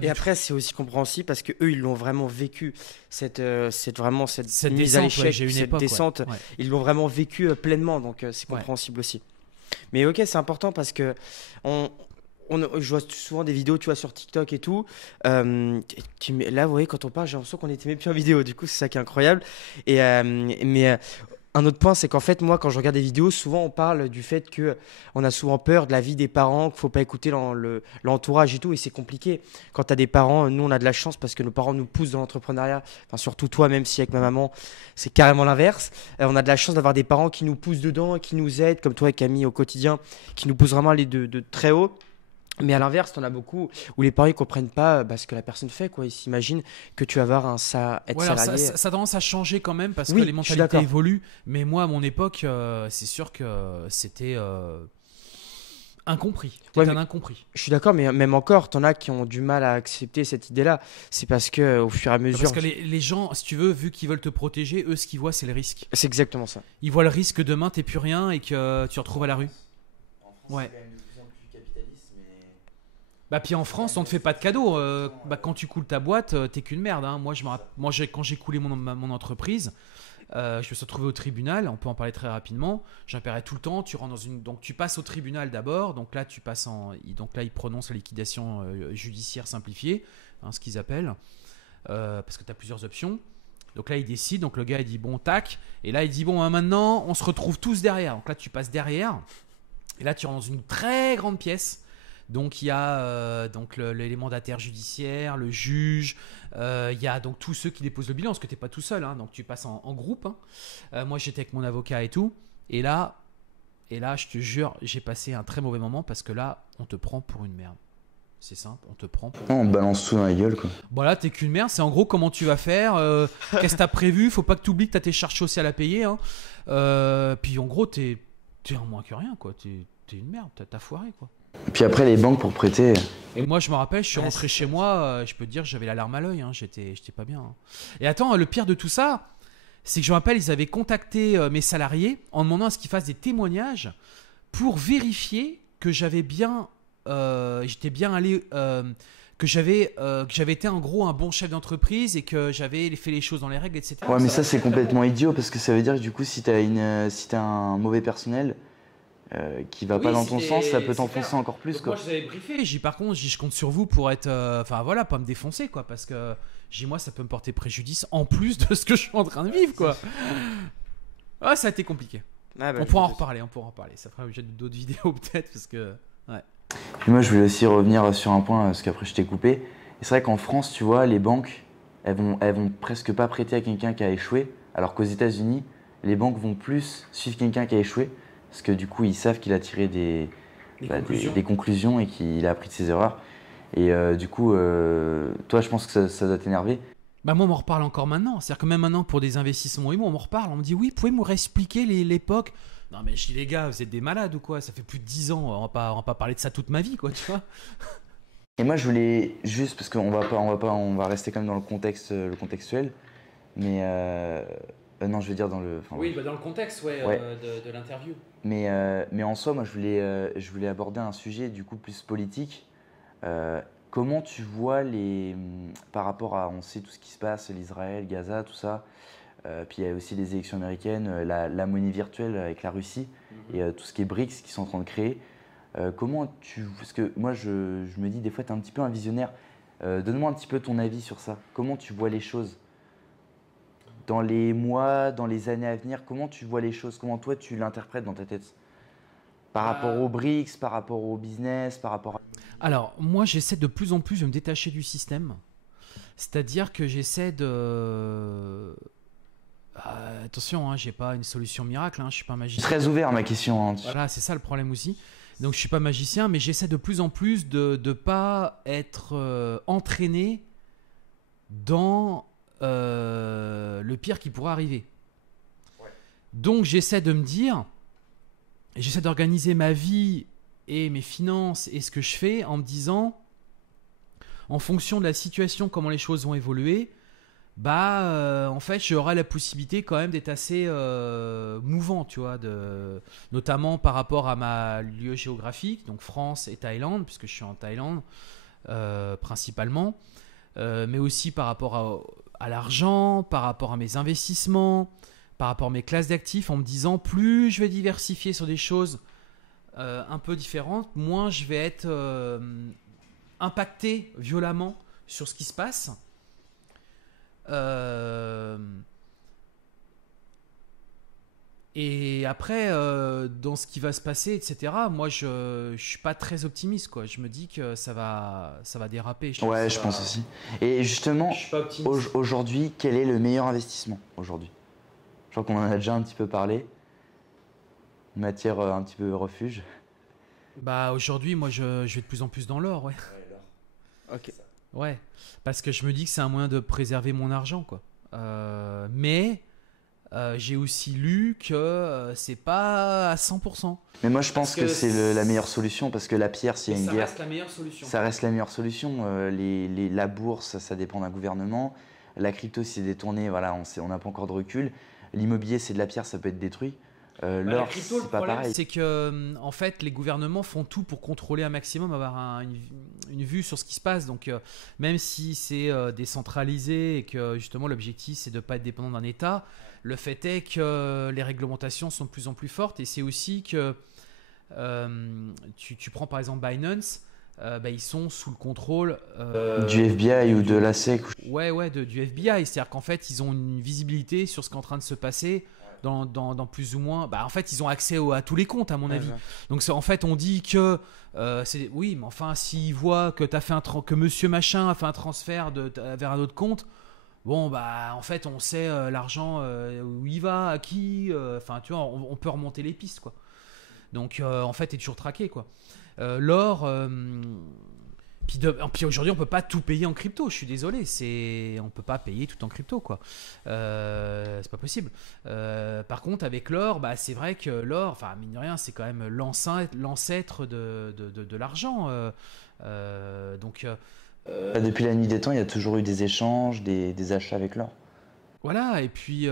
Après c'est aussi compréhensible parce que eux ils l'ont vraiment vécu cette mise à descente, l'échec, j'ai eu une cette époque, descente, ouais. ils l'ont vraiment vécu pleinement, donc c'est compréhensible aussi. Mais ok, c'est important parce que je vois souvent des vidéos, tu vois, sur TikTok et tout. Là, vous voyez, quand on parle, j'ai l'impression qu'on était même plus en vidéo. Du coup, c'est ça qui est incroyable. Mais un autre point, c'est qu'en fait, moi, quand je regarde des vidéos, souvent, on parle du fait qu'on a souvent peur de la vie des parents, qu'il ne faut pas écouter l'entourage et tout. Et c'est compliqué. Quand tu as des parents, nous, on a de la chance parce que nos parents nous poussent dans l'entrepreneuriat. Enfin, surtout toi, même si avec ma maman, c'est carrément l'inverse. On a de la chance d'avoir des parents qui nous poussent dedans, qui nous aident, comme toi, Camille, au quotidien, qui nous poussent vraiment à aller de très haut. Mais à l'inverse, t'en as beaucoup où les parents ne comprennent pas ce que la personne fait, quoi. Ils s'imaginent que tu vas avoir être salarié. Ça a tendance à changer quand même parce que Oui, les mentalités évoluent. Mais moi, à mon époque, c'est sûr que c'était incompris. Ouais, T'es un mais incompris. je suis d'accord, mais même encore, t'en as qui ont du mal à accepter cette idée-là. C'est parce que au fur et à Parce mesure, que les gens, si tu veux, vu qu'ils veulent te protéger, eux, ce qu'ils voient, c'est le risque. c'est exactement ça. Ils voient le risque que demain, t'aies plus rien et que tu te retrouves à la rue. En France, Ouais. c'est quand même de plus en plus capitaliste, mais. Bah puis en France, on te fait pas de cadeaux. Bah, quand tu coules ta boîte, t'es qu'une merde. Hein. Quand j'ai coulé mon entreprise, je me suis retrouvé au tribunal. On peut en parler très rapidement. J'appellerai tout le temps. Tu rentres donc tu passes au tribunal d'abord. Donc là, donc là, ils prononcent la liquidation judiciaire simplifiée, hein, ce qu'ils appellent, parce que tu as plusieurs options. Donc là, il décide. Donc le gars, il dit bon, tac. Et là, il dit bon, maintenant, on se retrouve tous derrière. Donc là, tu passes derrière. Et là, tu rentres dans une très grande pièce. Donc il y a donc les mandataires judiciaires, le juge, il y a donc tous ceux qui déposent le bilan, parce que tu n'es pas tout seul, hein, donc tu passes en groupe. Hein. Moi j'étais avec mon avocat et tout, et là je te jure, j'ai passé un très mauvais moment parce que là on te prend pour une merde. C'est simple, on te prend pour... Non, on te balance tout dans la gueule, quoi. Bon là t'es qu'une merde, c'est en gros comment tu vas faire, qu'est-ce que t'as prévu, faut pas que tu oublies que t'as tes charges sociales à payer. Hein. Puis en gros t'es en moins que rien, quoi. T'es une merde, t'as foiré, quoi. Puis après, les banques pour prêter. Et moi, je me rappelle, je suis rentré chez moi, je peux te dire, j'avais la larme à l'œil, hein, j'étais pas bien. Hein. Et attends, le pire de tout ça, c'est que je me rappelle, ils avaient contacté mes salariés en demandant à ce qu'ils fassent des témoignages pour vérifier que j'étais bien allé, que j'avais été en gros un bon chef d'entreprise et que j'avais fait les choses dans les règles, etc. Ouais, mais ça, c'est complètement idiot parce que ça veut dire que du coup, si t'as un mauvais personnel qui va pas dans ton sens, ça peut t'enfoncer encore plus, Donc quoi. moi, je l'avais briefé. Par contre, je compte sur vous pour être. Enfin voilà, pas me défoncer, quoi. Parce que moi, ça peut me porter préjudice en plus de ce que je suis en train de vivre, quoi. Ah, ça a été compliqué. Ah bah, On pourra en reparler. Ça fera l'objet d'autres vidéos, peut-être. Parce que. Ouais. Puis moi, je voulais aussi revenir sur un point, parce qu'après, je t'ai coupé. Et c'est vrai qu'en France, tu vois, les banques, elles vont presque pas prêter à quelqu'un qui a échoué, alors qu'aux États-Unis, les banques vont plus suivre quelqu'un qui a échoué, parce que du coup, ils savent qu'il a tiré des conclusions et qu'il a appris de ses erreurs. Et du coup, toi, je pense que ça doit t'énerver. Bah moi, on m'en reparle encore maintenant. C'est-à-dire que même maintenant, pour des investissements immo, on m'en reparle. On me dit, oui, pouvez me réexpliquer l'époque. Non, mais je dis, les gars, vous êtes des malades ou quoi? Ça fait plus de 10 ans. On va pas parler de ça toute ma vie, quoi, tu vois. Et moi, je voulais juste, parce qu'on va rester quand même dans le contextuel, mais non, je veux dire dans le. Oui, bah dans le contexte, ouais. De l'interview. Mais en soi, moi, je voulais aborder un sujet du coup plus politique. Comment tu vois par rapport à, on sait tout ce qui se passe, l'Israël, Gaza, tout ça. Puis il y a aussi les élections américaines, la monnaie virtuelle avec la Russie et tout ce qui est BRICS qui sont en train de créer. Parce que moi, je me dis des fois, tu es un petit peu un visionnaire. Donne-moi un petit peu ton avis sur ça. Comment tu vois les choses dans les mois, dans les années à venir? Comment tu vois les choses? Comment toi, tu l'interprètes dans ta tête? Par rapport aux BRICS, par rapport au business, par rapport à... Alors, moi, j'essaie de plus en plus de me détacher du système. C'est-à-dire que j'essaie de... attention, hein, j'ai pas une solution miracle, hein, je suis pas magicien. Très ouvert ma question. Hein. Voilà, c'est ça le problème aussi. Donc je suis pas magicien, mais j'essaie de plus en plus de pas être entraîné dans le pire qui pourrait arriver. Ouais. Donc j'essaie de me dire, j'essaie d'organiser ma vie et mes finances et ce que je fais en me disant, en fonction de la situation, comment les choses vont évoluer, en fait, j'aurai la possibilité quand même d'être assez mouvant, tu vois, notamment par rapport à ma lieu géographique, donc France et Thaïlande, puisque je suis en Thaïlande principalement, mais aussi par rapport à l'argent, par rapport à mes investissements, par rapport à mes classes d'actifs, en me disant plus je vais diversifier sur des choses un peu différentes, moins je vais être impacté violemment sur ce qui se passe. Et après, dans ce qui va se passer, etc., moi, je suis pas très optimiste, quoi. Je me dis que ça va déraper. Je pense aussi. Et justement, aujourd'hui, quel est le meilleur investissement aujourd'hui? Je crois qu'on en a déjà un petit peu parlé. Une matière un petit peu refuge. Bah, aujourd'hui, moi, je vais de plus en plus dans l'or, ouais. Ok. Ouais, parce que je me dis que c'est un moyen de préserver mon argent, quoi. Mais J'ai aussi lu que c'est pas à 100%. Mais moi je pense que c'est la meilleure solution parce que la pierre, s'il y a une Ça guerre, reste la meilleure solution. ça reste la meilleure solution. La bourse, ça dépend d'un gouvernement. La crypto, si c'est détourné, voilà, on n'a pas encore de recul. L'immobilier, c'est de la pierre, ça peut être détruit. La L'or, crypto, le c'est pas problème, pareil. c'est que en fait, les gouvernements font tout pour contrôler un maximum, avoir une vue sur ce qui se passe. Donc, même si c'est décentralisé et que justement l'objectif c'est de ne pas être dépendant d'un État, le fait est que les réglementations sont de plus en plus fortes et c'est aussi que tu prends par exemple Binance. Ils sont sous le contrôle Du FBI ou de la SEC. Ouais, du FBI. C'est-à-dire qu'en fait, ils ont une visibilité sur ce qui est en train de se passer dans plus ou moins. En fait, ils ont accès à tous les comptes, à mon avis. Donc, en fait, on dit que oui, mais enfin, s'ils voient que que Monsieur Machin a fait un transfert vers un autre compte. Bon, en fait, on sait l'argent où il va, à qui. Enfin, tu vois, on peut remonter les pistes, quoi. Donc, en fait, t'es toujours traqué, quoi. L'or, puis aujourd'hui, on peut pas tout payer en crypto. Je suis désolé, on peut pas payer tout en crypto, quoi. C'est pas possible. Par contre, avec l'or, c'est vrai que l'or, enfin mine de rien, c'est quand même l'ancêtre de l'argent. Depuis la nuit des temps, il y a toujours eu des échanges, des achats avec l'or. Voilà, et puis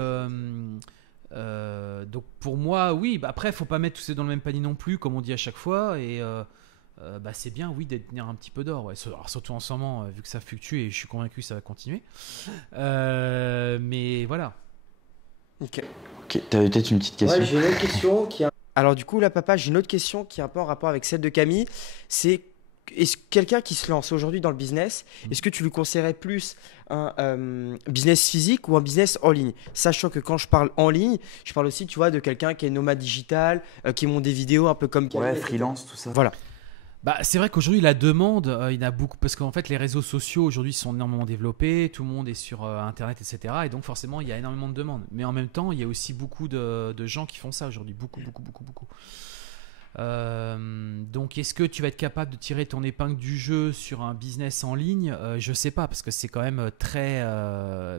donc pour moi, oui. Après, faut pas mettre tout ça dans le même panier non plus, comme on dit à chaque fois. Et c'est bien, oui, d'être tenir un petit peu d'or. Ouais. Alors, surtout en ce moment, vu que ça fluctue et je suis convaincu que ça va continuer. Mais voilà. Ok. T'avais peut-être une petite question. Ouais, j'ai une autre question qui. Alors du coup, là, papa, j'ai une autre question qui est un peu en rapport avec celle de Camille. C'est est-ce quelqu'un qui se lance aujourd'hui dans le business, est-ce que tu lui conseillerais plus un business physique ou un business en ligne? Sachant que quand je parle en ligne, je parle aussi, tu vois, de quelqu'un qui est nomade digital, qui monte des vidéos un peu comme Camille. Ouais, freelance, tout ça. Voilà. C'est vrai qu'aujourd'hui la demande, il y en a beaucoup parce qu'en fait les réseaux sociaux aujourd'hui sont énormément développés, tout le monde est sur internet, etc. Et donc forcément il y a énormément de demandes. Mais en même temps il y a aussi beaucoup de gens qui font ça aujourd'hui, beaucoup. Donc est-ce que tu vas être capable de tirer ton épingle du jeu sur un business en ligne? Je sais pas parce que c'est quand même très...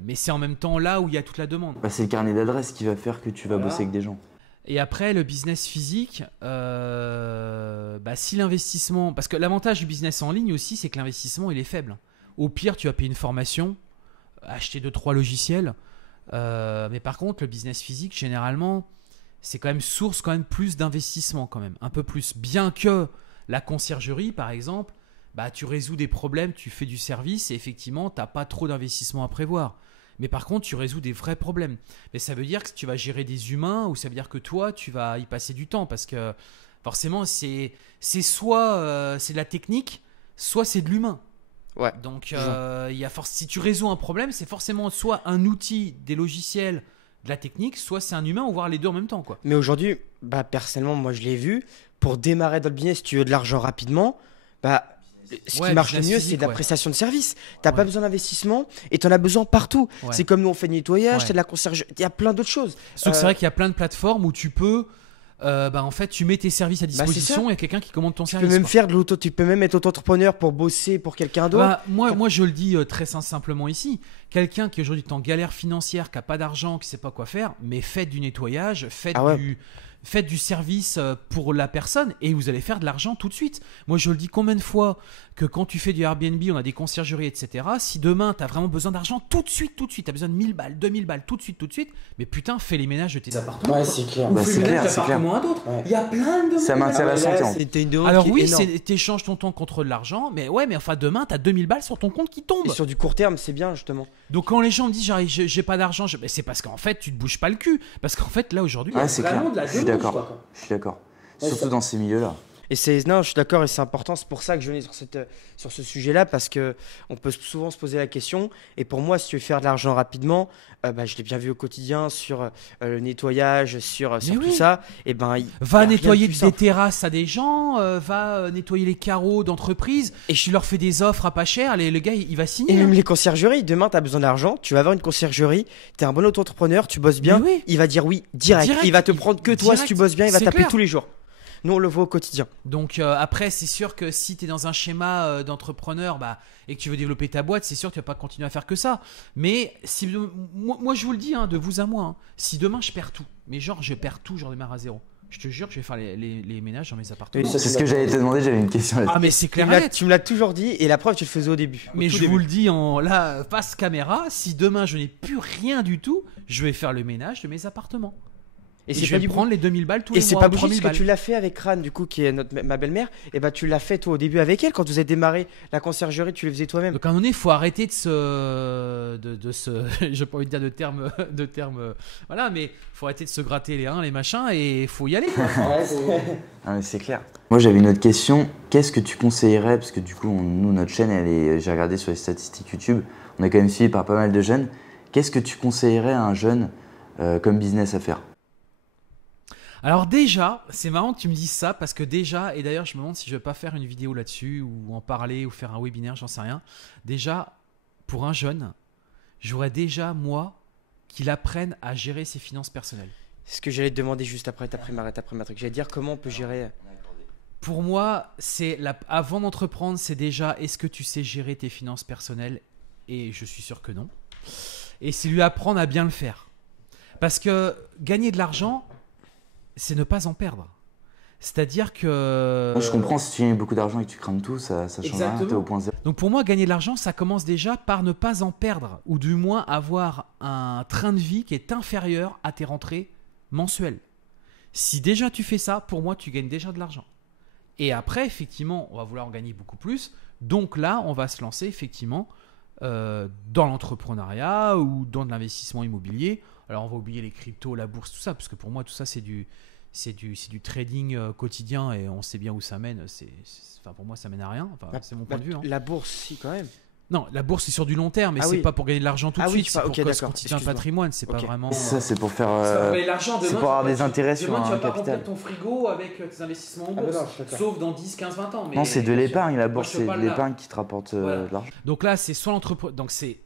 Mais c'est en même temps là où il y a toute la demande. C'est le carnet d'adresses qui va faire que tu vas bosser avec des gens. Et après, le business physique, si l'investissement... Parce que l'avantage du business en ligne aussi, c'est que l'investissement, il est faible. Au pire, tu vas payer une formation, acheter 2-3 logiciels. Mais par contre, le business physique, généralement, c'est quand même source quand même plus d'investissement quand même. Un peu plus. Bien que la conciergerie, par exemple, tu résous des problèmes, tu fais du service et effectivement, tu n'as pas trop d'investissement à prévoir. Mais par contre, tu résous des vrais problèmes. Mais ça veut dire que tu vas gérer des humains ou ça veut dire que toi, tu vas y passer du temps parce que forcément, c'est soit c'est de la technique, soit c'est de l'humain. Ouais. Donc, si tu résous un problème, c'est forcément soit un outil, des logiciels, de la technique, soit c'est un humain ou voir les deux en même temps, quoi. Mais aujourd'hui, personnellement, moi je l'ai vu, pour démarrer dans le business, si tu veux de l'argent rapidement, ce qui marche le mieux, c'est de la prestation de service. Tu n'as pas besoin d'investissement et tu en as besoin partout. Ouais. C'est comme nous, on fait du nettoyage, tu as de la conciergerie, il y a plein d'autres choses. Sauf que c'est vrai qu'il y a plein de plateformes où tu peux, en fait, tu mets tes services à disposition et il y a quelqu'un qui commande ton service. Tu peux même être auto-entrepreneur pour bosser pour quelqu'un d'autre. Moi, je le dis très simplement ici. Quelqu'un qui aujourd'hui est en galère financière, qui n'a pas d'argent, qui ne sait pas quoi faire, mais faites du nettoyage, faites du service pour la personne et vous allez faire de l'argent tout de suite. Moi, je le dis combien de fois que quand tu fais du Airbnb, on a des conciergeries, etc. Si demain, tu as vraiment besoin d'argent, tout de suite, tu as besoin de 1000 balles, 2000 balles, tout de suite, mais putain, fais les ménages de tes appartements. Ouais, c'est clair. C'est clair. À d'autres. Il y a plein de... Ça m'intéresse. Alors oui, t'échanges ton temps contre de l'argent, mais enfin, demain, tu as 2000 balles sur ton compte qui tombe. Et sur du court terme, c'est bien, justement. Donc quand les gens me disent j'ai pas d'argent, c'est parce qu'en fait tu te bouges pas le cul. Parce qu'en fait là aujourd'hui, c'est vraiment de la demande. Je suis d'accord. Surtout dans ces milieux-là. Non, je suis d'accord et c'est important. C'est pour ça que je venais sur ce sujet-là parce que on peut souvent se poser la question. Et pour moi, si tu veux faire de l'argent rapidement, je l'ai bien vu au quotidien sur le nettoyage, sur tout ça. Et va nettoyer des terrasses à des gens, va nettoyer les carreaux d'entreprise. Et je leur fais des offres à pas cher. Le gars, il va signer. Et même les conciergeries. Demain, tu as besoin d'argent. Tu vas avoir une conciergerie. Tu es un bon auto-entrepreneur. Tu bosses bien. Il va dire oui direct. Il va te prendre que toi si tu bosses bien. Il va t'appeler tous les jours. Nous, on le voit au quotidien. Donc après, c'est sûr que si tu es dans un schéma d'entrepreneur et que tu veux développer ta boîte, c'est sûr que tu vas pas continuer à faire que ça. Mais si, moi, je vous le dis, hein, de vous à moi, hein, si demain je perds tout, mais genre je perds tout, j'en démarre à zéro. Je te jure que je vais faire les ménages dans mes appartements. C'est ce que j'allais te demander, j'avais une question là-dessus. Ah mais c'est clair. Tu me l'as toujours dit et la preuve, tu le faisais au début. Mais je vous le dis là, face caméra, si demain je n'ai plus rien du tout, je vais faire le ménage de mes appartements. Et je vais prendre les 2000 balles tous les mois. Et c'est pas bullshit parce que tu l'as fait avec Ran, du coup, qui est ma belle-mère. Et bah, tu l'as fait toi au début avec elle. Quand vous avez démarré la conciergerie, tu le faisais toi-même. Donc à un moment donné, il faut arrêter j'ai pas envie de dire de termes, voilà, mais faut arrêter de se gratter les reins, les machins, et il faut y aller. Ah, c'est clair. Moi, j'avais une autre question. Qu'est-ce que tu conseillerais, parce que du coup, nous, notre chaîne, j'ai regardé sur les statistiques YouTube, on est quand même suivi par pas mal de jeunes. Qu'est-ce que tu conseillerais à un jeune comme business à faire? Alors déjà, c'est marrant que tu me dises ça parce que déjà, et d'ailleurs je me demande si je vais pas faire une vidéo là-dessus ou en parler ou faire un webinaire, j'en sais rien. Déjà, pour un jeune, j'aurais déjà, moi, qu'il apprenne à gérer ses finances personnelles. C'est ce que j'allais te demander juste après ta primaire et ta première truc. J'allais te dire comment on peut gérer. Pour moi, avant d'entreprendre, c'est déjà est-ce que tu sais gérer tes finances personnelles? Et je suis sûr que non. Et c'est lui apprendre à bien le faire. Parce que gagner de l'argent, c'est ne pas en perdre. C'est-à-dire que... Je comprends, si tu gagnes beaucoup d'argent et que tu crames tout, ça change rien, t'es au point zéro. Donc pour moi, gagner de l'argent, ça commence déjà par ne pas en perdre, ou du moins avoir un train de vie qui est inférieur à tes rentrées mensuelles. Si déjà tu fais ça, pour moi, tu gagnes déjà de l'argent. Et après, effectivement, on va vouloir en gagner beaucoup plus. Donc là, on va se lancer effectivement dans l'entrepreneuriat ou dans de l'investissement immobilier. Alors on va oublier les cryptos, la bourse, tout ça, parce que pour moi tout ça c'est du trading quotidien et on sait bien où ça mène. Enfin pour moi ça mène à rien. Enfin, c'est mon point de vue. Hein. La bourse, si quand même. Non, la bourse c'est sur du long terme, mais c'est pas pour gagner de l'argent tout de suite. C'est pour constituer un patrimoine. C'est pas vraiment. Ça c'est pour faire. L'argent, c'est pour avoir des intérêts sur un capital. Tu vas pas remplir ton frigo avec tes investissements en bourse, sauf dans 10, 15, 20 ans. Mais non, c'est de l'épargne. La bourse c'est de l'épargne qui te rapporte de l'argent. Donc là c'est soit l'entreprise. Donc c'est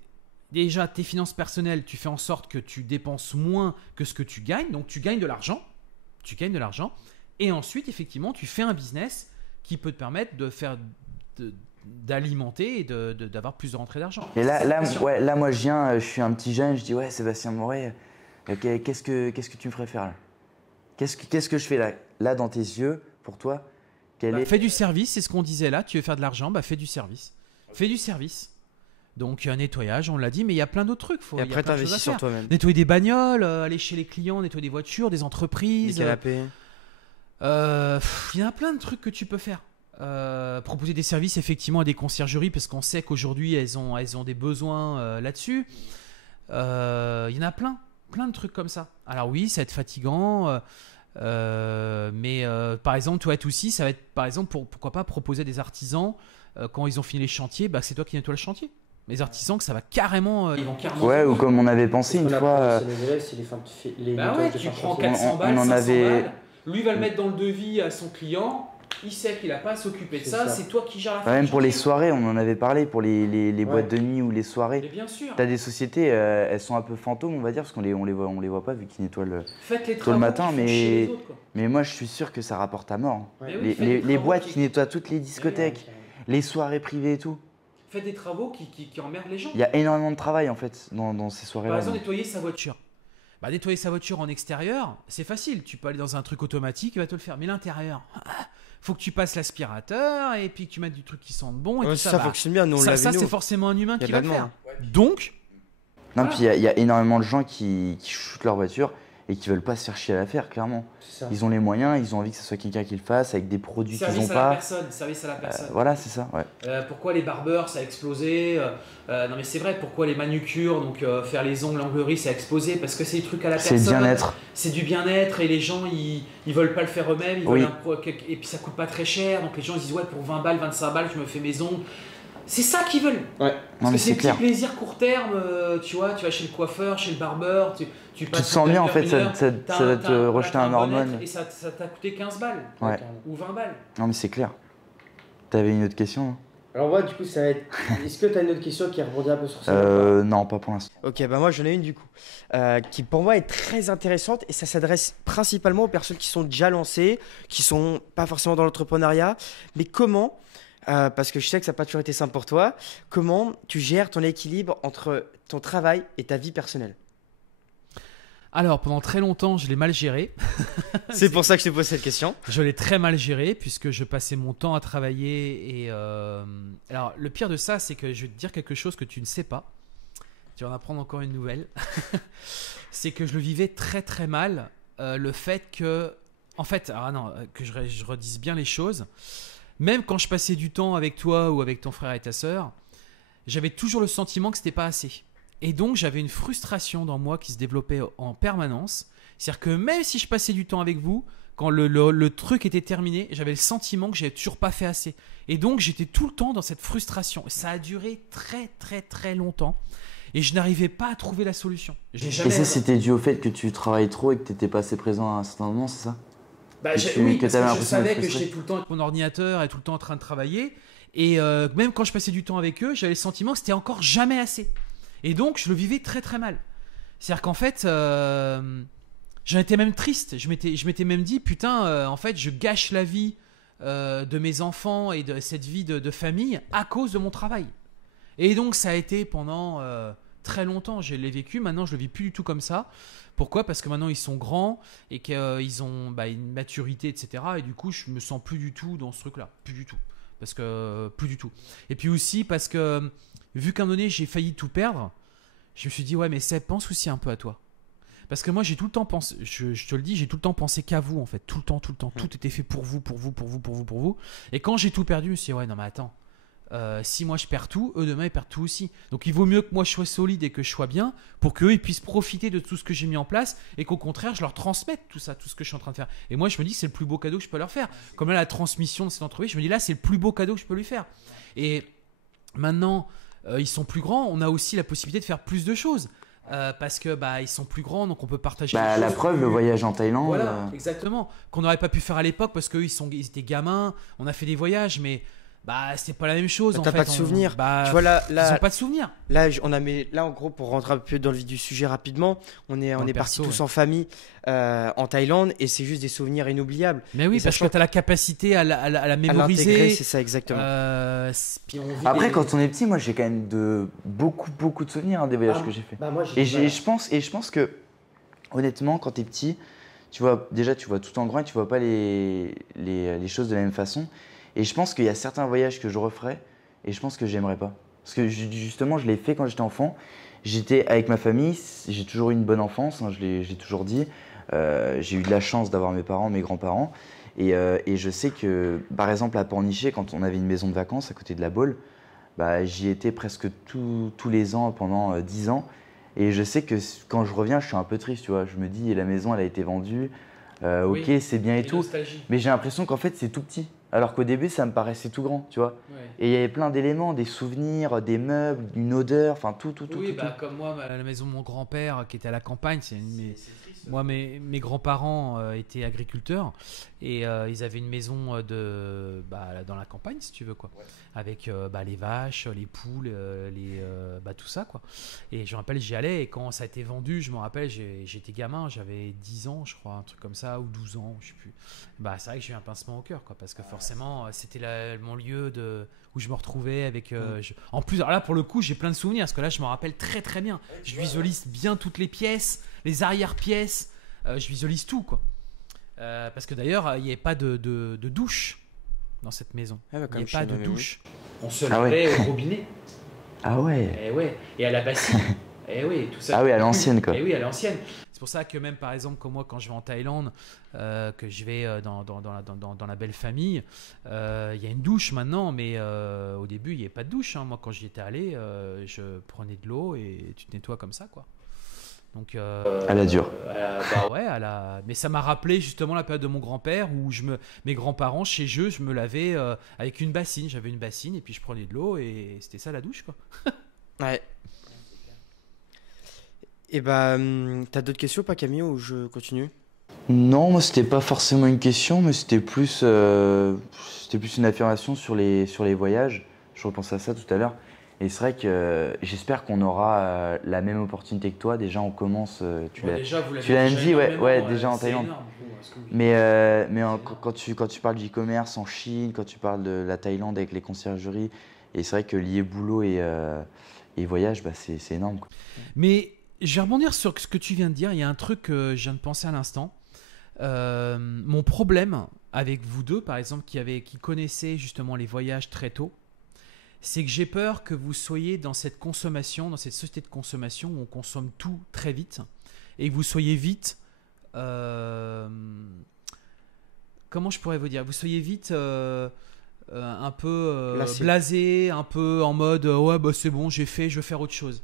déjà, tes finances personnelles, tu fais en sorte que tu dépenses moins que ce que tu gagnes. Donc, tu gagnes de l'argent. Et ensuite, effectivement, tu fais un business qui peut te permettre d'alimenter et d'avoir plus de rentrées d'argent. Et là, moi, je suis un petit jeune, je dis, ouais, Sébastien Moret, qu'est-ce que tu me ferais faire là? Qu'est-ce que je fais là? Là, dans tes yeux, pour toi, fais du service, c'est ce qu'on disait là. Tu veux faire de l'argent, fais du service. Fais du service. Donc un nettoyage, on l'a dit, mais il y a plein d'autres trucs. Et après, tu investis sur toi-même. Nettoyer des bagnoles, aller chez les clients, nettoyer des voitures, des entreprises. Des canapés. Il y a plein de trucs que tu peux faire. Proposer des services effectivement à des conciergeries parce qu'on sait qu'aujourd'hui elles ont des besoins là-dessus. Il y en a plein de trucs comme ça. Alors oui, ça va être fatigant. Mais par exemple, toi aussi, ça va être par exemple pourquoi pas proposer à des artisans quand ils ont fini les chantiers, c'est toi qui nettoies le chantier. Les artisans que ça va carrément. Ils vont carrément. Ouais, ou comme on avait pensé une fois. C'est les élèves, c'est les femmes. Tu prends 400 balles, 500 balles. Lui va le mettre dans le devis à son client. Il sait qu'il n'a pas à s'occuper de ça. C'est toi qui gères la fin. Même pour les soirées, on en avait parlé, pour les boîtes de nuit ou les soirées. Mais bien sûr. Tu as des sociétés, elles sont un peu fantômes, on va dire, parce qu'on les voit pas vu qu'ils nettoient tôt le matin. Mais moi, je suis sûr que ça rapporte à mort. Ouais. Les boîtes qui nettoient toutes les discothèques, les soirées privées et tout. Faites des travaux qui emmerdent les gens. Il y a énormément de travail en fait dans ces soirées-là. Par exemple, nettoyer sa voiture. Nettoyer sa voiture en extérieur, c'est facile. Tu peux aller dans un truc automatique, il va te le faire. Mais l'intérieur, faut que tu passes l'aspirateur et puis que tu mettes du truc qui sente bon. Et tout ça fonctionne bien, nous on l'avait. Ça, c'est forcément un humain qui va le faire. Donc. Non, puis il y a énormément de gens qui shootent leur voiture et qui veulent pas se faire chier à la faire, clairement. Ils ont les moyens, ils ont envie que ce soit quelqu'un qui le fasse avec des produits qu'ils n'ont pas. Service à la personne. Voilà, c'est ça. Ouais. Pourquoi les barbeurs ça a explosé? Non mais c'est vrai, pourquoi les manucures, donc faire les ongles, l'onglerie ça a explosé? Parce que c'est des trucs à la personne. C'est le bien-être. C'est du bien-être et les gens ils veulent pas le faire eux-mêmes. Et puis ça coûte pas très cher, donc les gens ils disent ouais pour 20 balles, 25 balles je me fais mes ongles. C'est ça qu'ils veulent. Ouais. Parce que c'est des petits plaisirs court terme, tu vois, tu vas chez le coiffeur, chez le barbeur, tu te sens bien en fait, ça va te rejeter un hormone. Et ça t'a coûté 15 balles ou 20 balles. Non mais c'est clair. T'avais une autre question? Alors moi, du coup, ça va être... Est-ce que tu as une autre question qui rebondit un peu sur ça ou pas? Non, pas pour l'instant. Ok, bah moi j'en ai une du coup, qui pour moi est très intéressante et ça s'adresse principalement aux personnes qui sont déjà lancées, qui sont pas forcément dans l'entrepreneuriat, mais comment, parce que je sais que ça n'a pas toujours été simple pour toi, comment tu gères ton équilibre entre ton travail et ta vie personnelle? Alors, pendant très longtemps, je l'ai mal géré. C'est pour ça que je te pose cette question. Je l'ai très mal géré puisque je passais mon temps à travailler. Et alors, le pire de ça, c'est que je vais te dire quelque chose que tu ne sais pas. Tu vas en apprendre encore une nouvelle. C'est que je le vivais très très mal. Le fait que, en fait, ah non, que je redise bien les choses. Même quand je passais du temps avec toi ou avec ton frère et ta sœur, j'avais toujours le sentiment que c'était pas assez. Et donc j'avais une frustration dans moi qui se développait en permanence. C'est-à-dire que même si je passais du temps avec vous, quand le truc était terminé, j'avais le sentiment que j'avais toujours pas fait assez. Et donc j'étais tout le temps dans cette frustration. Et ça a duré très très très longtemps. Et je n'arrivais pas à trouver la solution. Et ça, c'était dû au fait que tu travailles trop et que tu n'étais pas assez présent à un certain moment, c'est ça? Bah, oui, parce que je savais que j'étais tout le temps avec mon ordinateur et tout le temps en train de travailler. Et même quand je passais du temps avec eux, j'avais le sentiment que c'était encore jamais assez. Et donc, je le vivais très très mal. C'est-à-dire qu'en fait, j'en étais même triste. Je m'étais même dit, putain, en fait, je gâche la vie de mes enfants et de cette vie de famille à cause de mon travail. Et donc, ça a été pendant très longtemps. Je l'ai vécu. Maintenant, je le vis plus du tout comme ça. Pourquoi? Parce que maintenant, ils sont grands et qu'ils ont une maturité, etc. Et du coup, je me sens plus du tout dans ce truc-là. Plus du tout. Parce que plus du tout. Et puis aussi parce que vu qu'à un moment donné j'ai failli tout perdre, je me suis dit ouais mais Seb, pense aussi un peu à toi. Parce que moi j'ai tout le temps pensé, je te le dis, j'ai tout le temps pensé qu'à vous en fait, tout le temps, tout était fait pour vous, pour vous, pour vous, pour vous, pour vous. Et quand j'ai tout perdu, je me suis dit ouais non mais attends, si moi je perds tout, eux demain ils perdent tout aussi. Donc il vaut mieux que moi je sois solide et que je sois bien pour qu'eux ils puissent profiter de tout ce que j'ai mis en place et qu'au contraire je leur transmette tout ça, tout ce que je suis en train de faire. Et moi je me dis que c'est le plus beau cadeau que je peux leur faire. Comme là la transmission de cette entreprise, je me dis là c'est le plus beau cadeau que je peux lui faire. Et maintenant ils sont plus grands, on a aussi la possibilité de faire plus de choses. Parce que ils sont plus grands, donc on peut partager. La preuve, le voyage en Thaïlande. Voilà, exactement. Qu'on n'aurait pas pu faire à l'époque parce qu'eux ils étaient gamins. On a fait des voyages, mais c'est pas la même chose. T'as pas de souvenirs. Tu vois ils ont pas de souvenirs. Là, là en gros pour rentrer un peu dans le vif du sujet rapidement, on est partis tous en famille en Thaïlande et c'est juste des souvenirs inoubliables. Mais oui, parce que t'as la capacité à la mémoriser. C'est ça exactement. Après, quand on est petit, moi j'ai quand même beaucoup de souvenirs des voyages que j'ai fait. Je pense que honnêtement, quand t'es petit, tu vois tout en grand et tu vois pas les choses de la même façon. Et je pense qu'il y a certains voyages que je referais et je pense que j'aimerais pas. Parce que justement, je l'ai fait quand j'étais enfant. J'étais avec ma famille, j'ai toujours eu une bonne enfance, hein, je l'ai toujours dit. J'ai eu de la chance d'avoir mes parents, mes grands-parents. Et je sais que, par exemple, à Pornichet, quand on avait une maison de vacances à côté de la Baule, j'y étais presque tous les ans pendant 10 ans. Et je sais que quand je reviens, je suis un peu triste, tu vois. Je me dis, la maison, elle a été vendue. Ok, c'est bien et tout. Nostalgie. Mais j'ai l'impression qu'en fait, c'est tout petit. Alors qu'au début, ça me paraissait tout grand, tu vois. Ouais. Et il y avait plein d'éléments, des souvenirs, des meubles, une odeur, enfin tout. Oui, comme moi, la maison de mon grand-père qui était à la campagne, moi, mes grands-parents étaient agriculteurs et ils avaient une maison dans la campagne, si tu veux, quoi. Ouais. Avec les vaches, les poules, tout ça, quoi. Et je me rappelle, j'y allais et quand ça a été vendu, je me rappelle, j'étais gamin, j'avais 10 ans, je crois, un truc comme ça, ou 12 ans, je sais plus. C'est vrai que j'ai eu un pincement au cœur, quoi, parce que forcément, c'était mon lieu où je me retrouvais avec. En plus, alors là, pour le coup, j'ai plein de souvenirs, parce que là, je me rappelle très très bien. Je visualise bien toutes les pièces, les arrière-pièces, je visualise tout, quoi. Parce que d'ailleurs, il n'y avait pas de douche dans cette maison. Il n'y avait pas de douche. On se lavait au robinet. Ah ouais. Et ouais. Et à la bassine. Et oui, tout ça. Ah oui, à l'ancienne, quoi. Et oui, à l'ancienne. C'est pour ça que même, par exemple, comme moi, quand je vais en Thaïlande, que je vais dans la belle famille, il y a une douche maintenant, mais au début, il n'y avait pas de douche. Hein. Moi, quand j'y étais allé, je prenais de l'eau et tu te nettoies comme ça, quoi. Donc, à la dure. Mais ça m'a rappelé justement la période de mon grand-père où mes grands-parents, chez eux, je me lavais avec une bassine. J'avais une bassine et puis je prenais de l'eau et c'était ça la douche, quoi. Ouais. Et t'as d'autres questions, pas Camille, ou je continue? Non, moi c'était pas forcément une question, mais c'était plus une affirmation sur les voyages. je repensais à ça tout à l'heure. Et c'est vrai que j'espère qu'on aura la même opportunité que toi. Déjà, on commence, tu l'as même dit, ouais, déjà en Thaïlande. Énorme, Quand tu parles d'e-commerce en Chine, quand tu parles de la Thaïlande avec les conciergeries, et c'est vrai que lier boulot et voyage, bah, c'est énorme, quoi. Mais je vais rebondir sur ce que tu viens de dire. Il y a un truc que je viens de penser à l'instant. Mon problème avec vous deux, par exemple, qui connaissez justement les voyages très tôt, c'est que j'ai peur que vous soyez dans cette consommation, dans cette société de consommation où on consomme tout très vite et que vous soyez vite. Comment je pourrais vous dire? Vous soyez vite un peu blasé, un peu en mode ouais, bah, c'est bon, j'ai fait, je veux faire autre chose.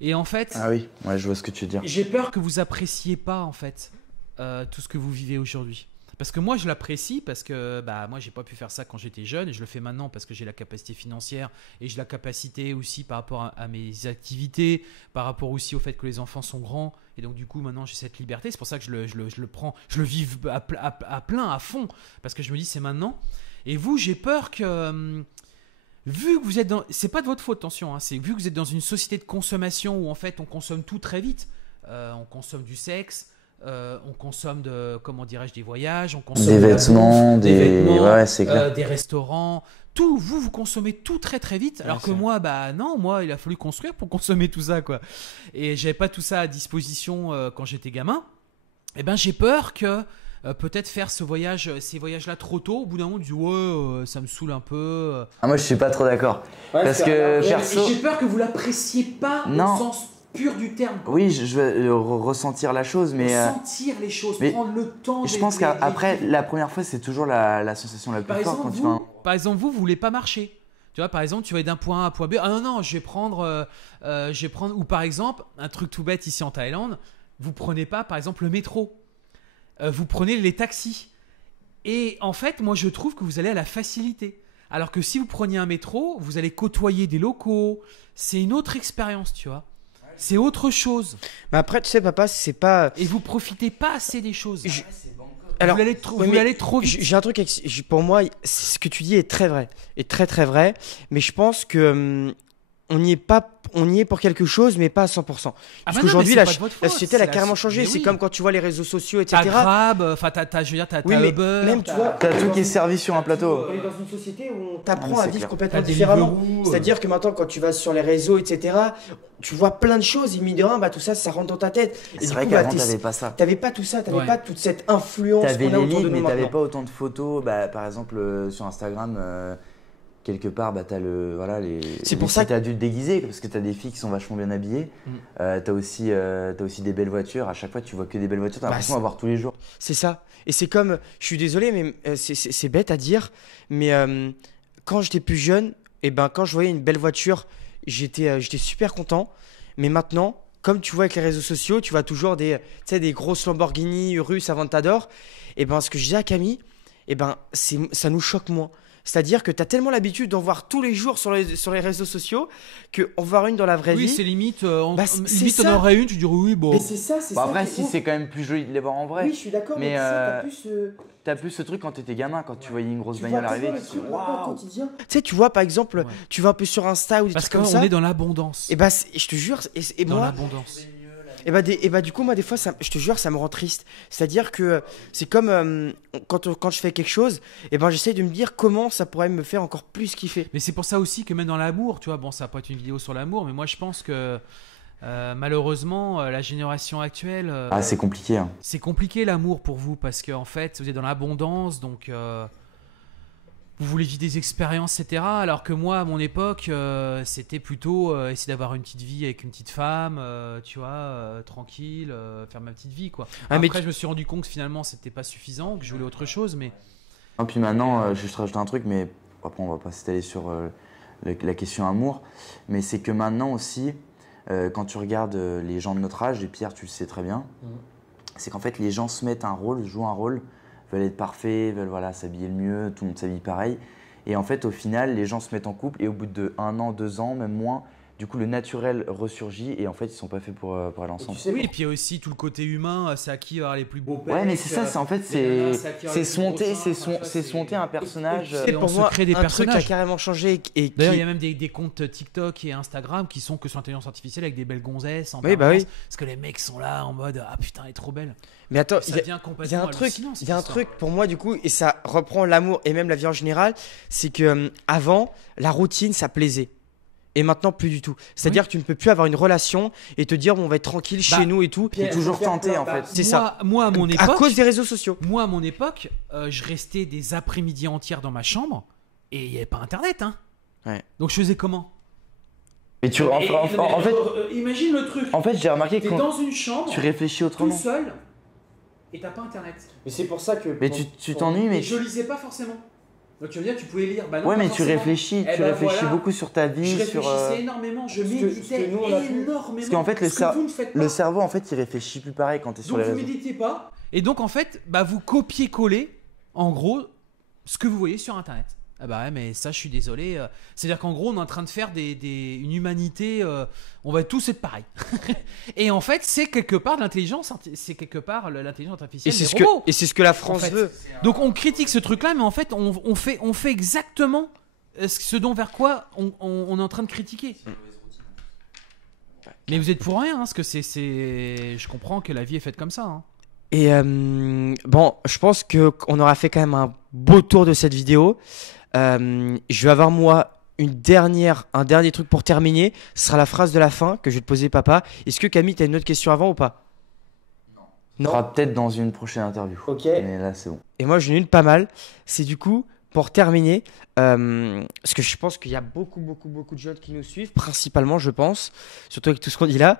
Et en fait, Ah oui, ouais, je vois ce que tu veux dire. j'ai peur que vous appréciez pas en fait tout ce que vous vivez aujourd'hui. Parce que moi je l'apprécie parce que bah, moi j'ai pas pu faire ça quand j'étais jeune et je le fais maintenant parce que j'ai la capacité financière et j'ai la capacité aussi par rapport à mes activités, par rapport aussi au fait que les enfants sont grands et donc du coup maintenant j'ai cette liberté. C'est pour ça que je le prends, je le vis à plein, à fond parce que je me dis c'est maintenant. Et vous, j'ai peur que vu que vous êtes dans, c'est pas de votre faute, attention, hein, c'est vu que vous êtes dans une société de consommation où en fait on consomme tout très vite, on consomme du sexe, on consomme comment dirais-je, des voyages, on consomme Des vêtements, ouais, c'est clair. des restaurants, tout, vous consommez tout très très vite, alors que moi, bah non, moi il a fallu construire pour consommer tout ça, quoi. Et j'avais pas tout ça à disposition quand j'étais gamin. Et ben j'ai peur que peut-être faire ces voyages-là trop tôt, au bout d'un moment, tu dis ouais, ça me saoule un peu. Ah, moi, je suis pas trop d'accord. Parce que perso. Et j'ai peur que vous l'appréciez pas au sens pur du terme, quoi. Oui, je veux ressentir la chose, mais. Sentir les choses, prendre le temps. Je pense qu'après, la première fois, c'est toujours la sensation la plus forte quand tu vas. Par exemple, vous voulez pas marcher. Tu vois, par exemple, tu vas aller d'un point A à un point B. Ah non, je vais prendre. Ou par exemple, un truc tout bête ici en Thaïlande, vous prenez pas, par exemple, le métro. Vous prenez les taxis. Et en fait, moi, je trouve que vous allez à la facilité. Alors que si vous preniez un métro, vous allez côtoyer des locaux. C'est une autre expérience, tu vois. C'est autre chose. Mais après, tu sais, papa, c'est pas. Et vous profitez pas assez des choses. Alors, vous allez trop vite. J'ai un truc, pour moi, ce que tu dis est très vrai. Est très, très vrai. Mais je pense que. On y est pour quelque chose, mais pas à 100%. Parce qu'aujourd'hui, la société, elle a carrément changé. C'est comme quand tu vois les réseaux sociaux, etc. T'as Grab, enfin, je veux dire, t'as Uber. Même, tu vois, t'as tout qui est servi sur un plateau. On est dans une société où on t'apprend à vivre complètement différemment. C'est-à-dire que maintenant, quand tu vas sur les réseaux, etc., tu vois plein de choses. Et mine de rien, bah, tout ça, ça rentre dans ta tête. C'est vrai qu'avant, t'avais pas ça. T'avais pas tout ça. T'avais pas toute cette influence qu'on a autour de nous. Mais t'avais pas autant de photos. Bah, par exemple, sur Instagram. Quelque part, bah, tu as les sites adultes déguisés, parce que tu as des filles qui sont vachement bien habillées. Tu as aussi des belles voitures. À chaque fois, tu vois que des belles voitures. Tu as l'impression d'en voir tous les jours. C'est ça. Et c'est comme, je suis désolé, mais c'est bête à dire, mais quand j'étais plus jeune, et ben, quand je voyais une belle voiture, j'étais super content. Mais maintenant, comme tu vois avec les réseaux sociaux, tu vois toujours des grosses Lamborghini russes Aventador. Et ben, ce que je disais à Camille, et ben, ça nous choque moins. C'est-à-dire que tu as tellement l'habitude d'en voir tous les jours sur les réseaux sociaux qu'en voir une dans la vraie vie. Oui, c'est limite. On en aurait une, tu dirais oui, bon. Mais c'est ça, c'est ça. Après, si, c'est quand même plus joli de les voir en vrai. Oui, je suis d'accord, mais t'as plus ce truc quand t'étais gamin, quand tu voyais une grosse bagnole arriver. Tu sais, tu vois, par exemple, tu vas un peu sur Insta ou des trucs comme ça. Parce qu'on est dans l'abondance. Et bah, je te jure, et dans moi. l'abondance. Et bah du coup, moi, des fois, je te jure, ça me rend triste. C'est-à-dire que c'est comme quand je fais quelque chose, et ben j'essaie de me dire comment ça pourrait me faire encore plus kiffer. Mais c'est pour ça aussi que même dans l'amour, tu vois, bon, ça va pas être une vidéo sur l'amour, mais moi, je pense que malheureusement, la génération actuelle. C'est compliqué. Hein. C'est compliqué l'amour pour vous parce qu'en fait, vous êtes dans l'abondance, donc. Vous voulez vivre des expériences, etc. Alors que moi, à mon époque, c'était plutôt essayer d'avoir une petite vie avec une petite femme, tu vois, tranquille, faire ma petite vie, quoi. Après, je me suis rendu compte que finalement, c'était pas suffisant, que je voulais autre chose, mais. Et puis maintenant, je te rajoute un truc, mais après, on va pas s'étaler sur la question amour, mais c'est que maintenant aussi, quand tu regardes les gens de notre âge, et Pierre, tu le sais très bien, c'est qu'en fait, les gens se mettent un rôle, jouent un rôle. Veulent être parfaits, veulent s'habiller le mieux, tout le monde s'habille pareil. Et en fait, au final, les gens se mettent en couple et au bout de 1 an, 2 ans, même moins, Du coup, le naturel ressurgit et en fait, ils sont pas faits pour aller ensemble. Oui, et puis il y a aussi tout le côté humain, c'est à qui va avoir les plus beaux pecs. Ouais, mais c'est ça, c'est en fait, c'est se monter un personnage. Et on pour se moi, crée des un truc qui a personnages. carrément changé et D'ailleurs, il y qui... a même des comptes TikTok et Instagram qui sont que sur l'intelligence artificielle avec des belles gonzesses en Oui, bah permanence, oui. parce que les mecs sont là en mode ah putain, elle est trop belle. Mais attends, Ça il y a- devient il y a complètement un truc, hallucinant, cette il y a un histoire. truc pour moi du coup, et ça reprend l'amour et même la vie en général, c'est que avant, la routine, ça plaisait. Et maintenant, plus du tout. C'est-à-dire que tu ne peux plus avoir une relation et te dire, bon, on va être tranquille Bah, chez nous et tout. T'es toujours tenté en fait. C'est ça. Moi, à mon À époque, cause des réseaux sociaux. moi, à mon époque, je restais des après-midi entières dans ma chambre et il n'y avait pas internet. Hein. Ouais. Donc je faisais comment? Et tu, en fait, imagine le truc. en fait, j'ai remarqué que T'es quand dans une chambre, tu réfléchis tout autrement. seul, et t'as pas internet. Mais c'est pour ça que. Mais tu t'ennuies, Et mais je lisais pas forcément. Donc tu veux dire, tu pouvais lire. Bah non, ouais, pas mais tu forcément. réfléchis, Eh ben voilà. beaucoup sur ta vie, Je sur. réfléchissais énormément, je que méditais nous, on a plus. énormément. Parce qu'en fait, Ce que vous ne faites pas. le cerveau, en fait, il réfléchit plus pareil quand t'es sur Donc les vous réseaux. méditez pas. Et donc en fait, bah, vous copiez-collez, en gros, ce que vous voyez sur Internet. Ah bah ouais, mais ça, je suis désolé. C'est-à-dire qu'en gros, on est en train de faire une humanité. On va tous être pareils. Et en fait, c'est quelque part de l'intelligence. C'est quelque part l'intelligence Et artificielle. c'est des robots. ce que la France fait. veut. Donc on critique ce truc-là, mais en fait, on fait exactement ce dont vers quoi on est en train de critiquer. Mais vous êtes pour rien, hein, parce que je comprends que la vie est faite comme ça. Hein. Et bon, je pense qu'on aura fait quand même un beau tour de cette vidéo. Je vais avoir moi un dernier truc pour terminer. Ce sera la phrase de la fin que je vais te poser, papa. Est-ce que Camille, tu as une autre question avant ou pas? On fera peut-être dans une prochaine interview. Ok. Mais là, c'est bon. Et moi, j'en ai une pas mal. C'est du coup, pour terminer, parce que je pense qu'il y a beaucoup de jeunes qui nous suivent, principalement, je pense, surtout avec tout ce qu'on dit là.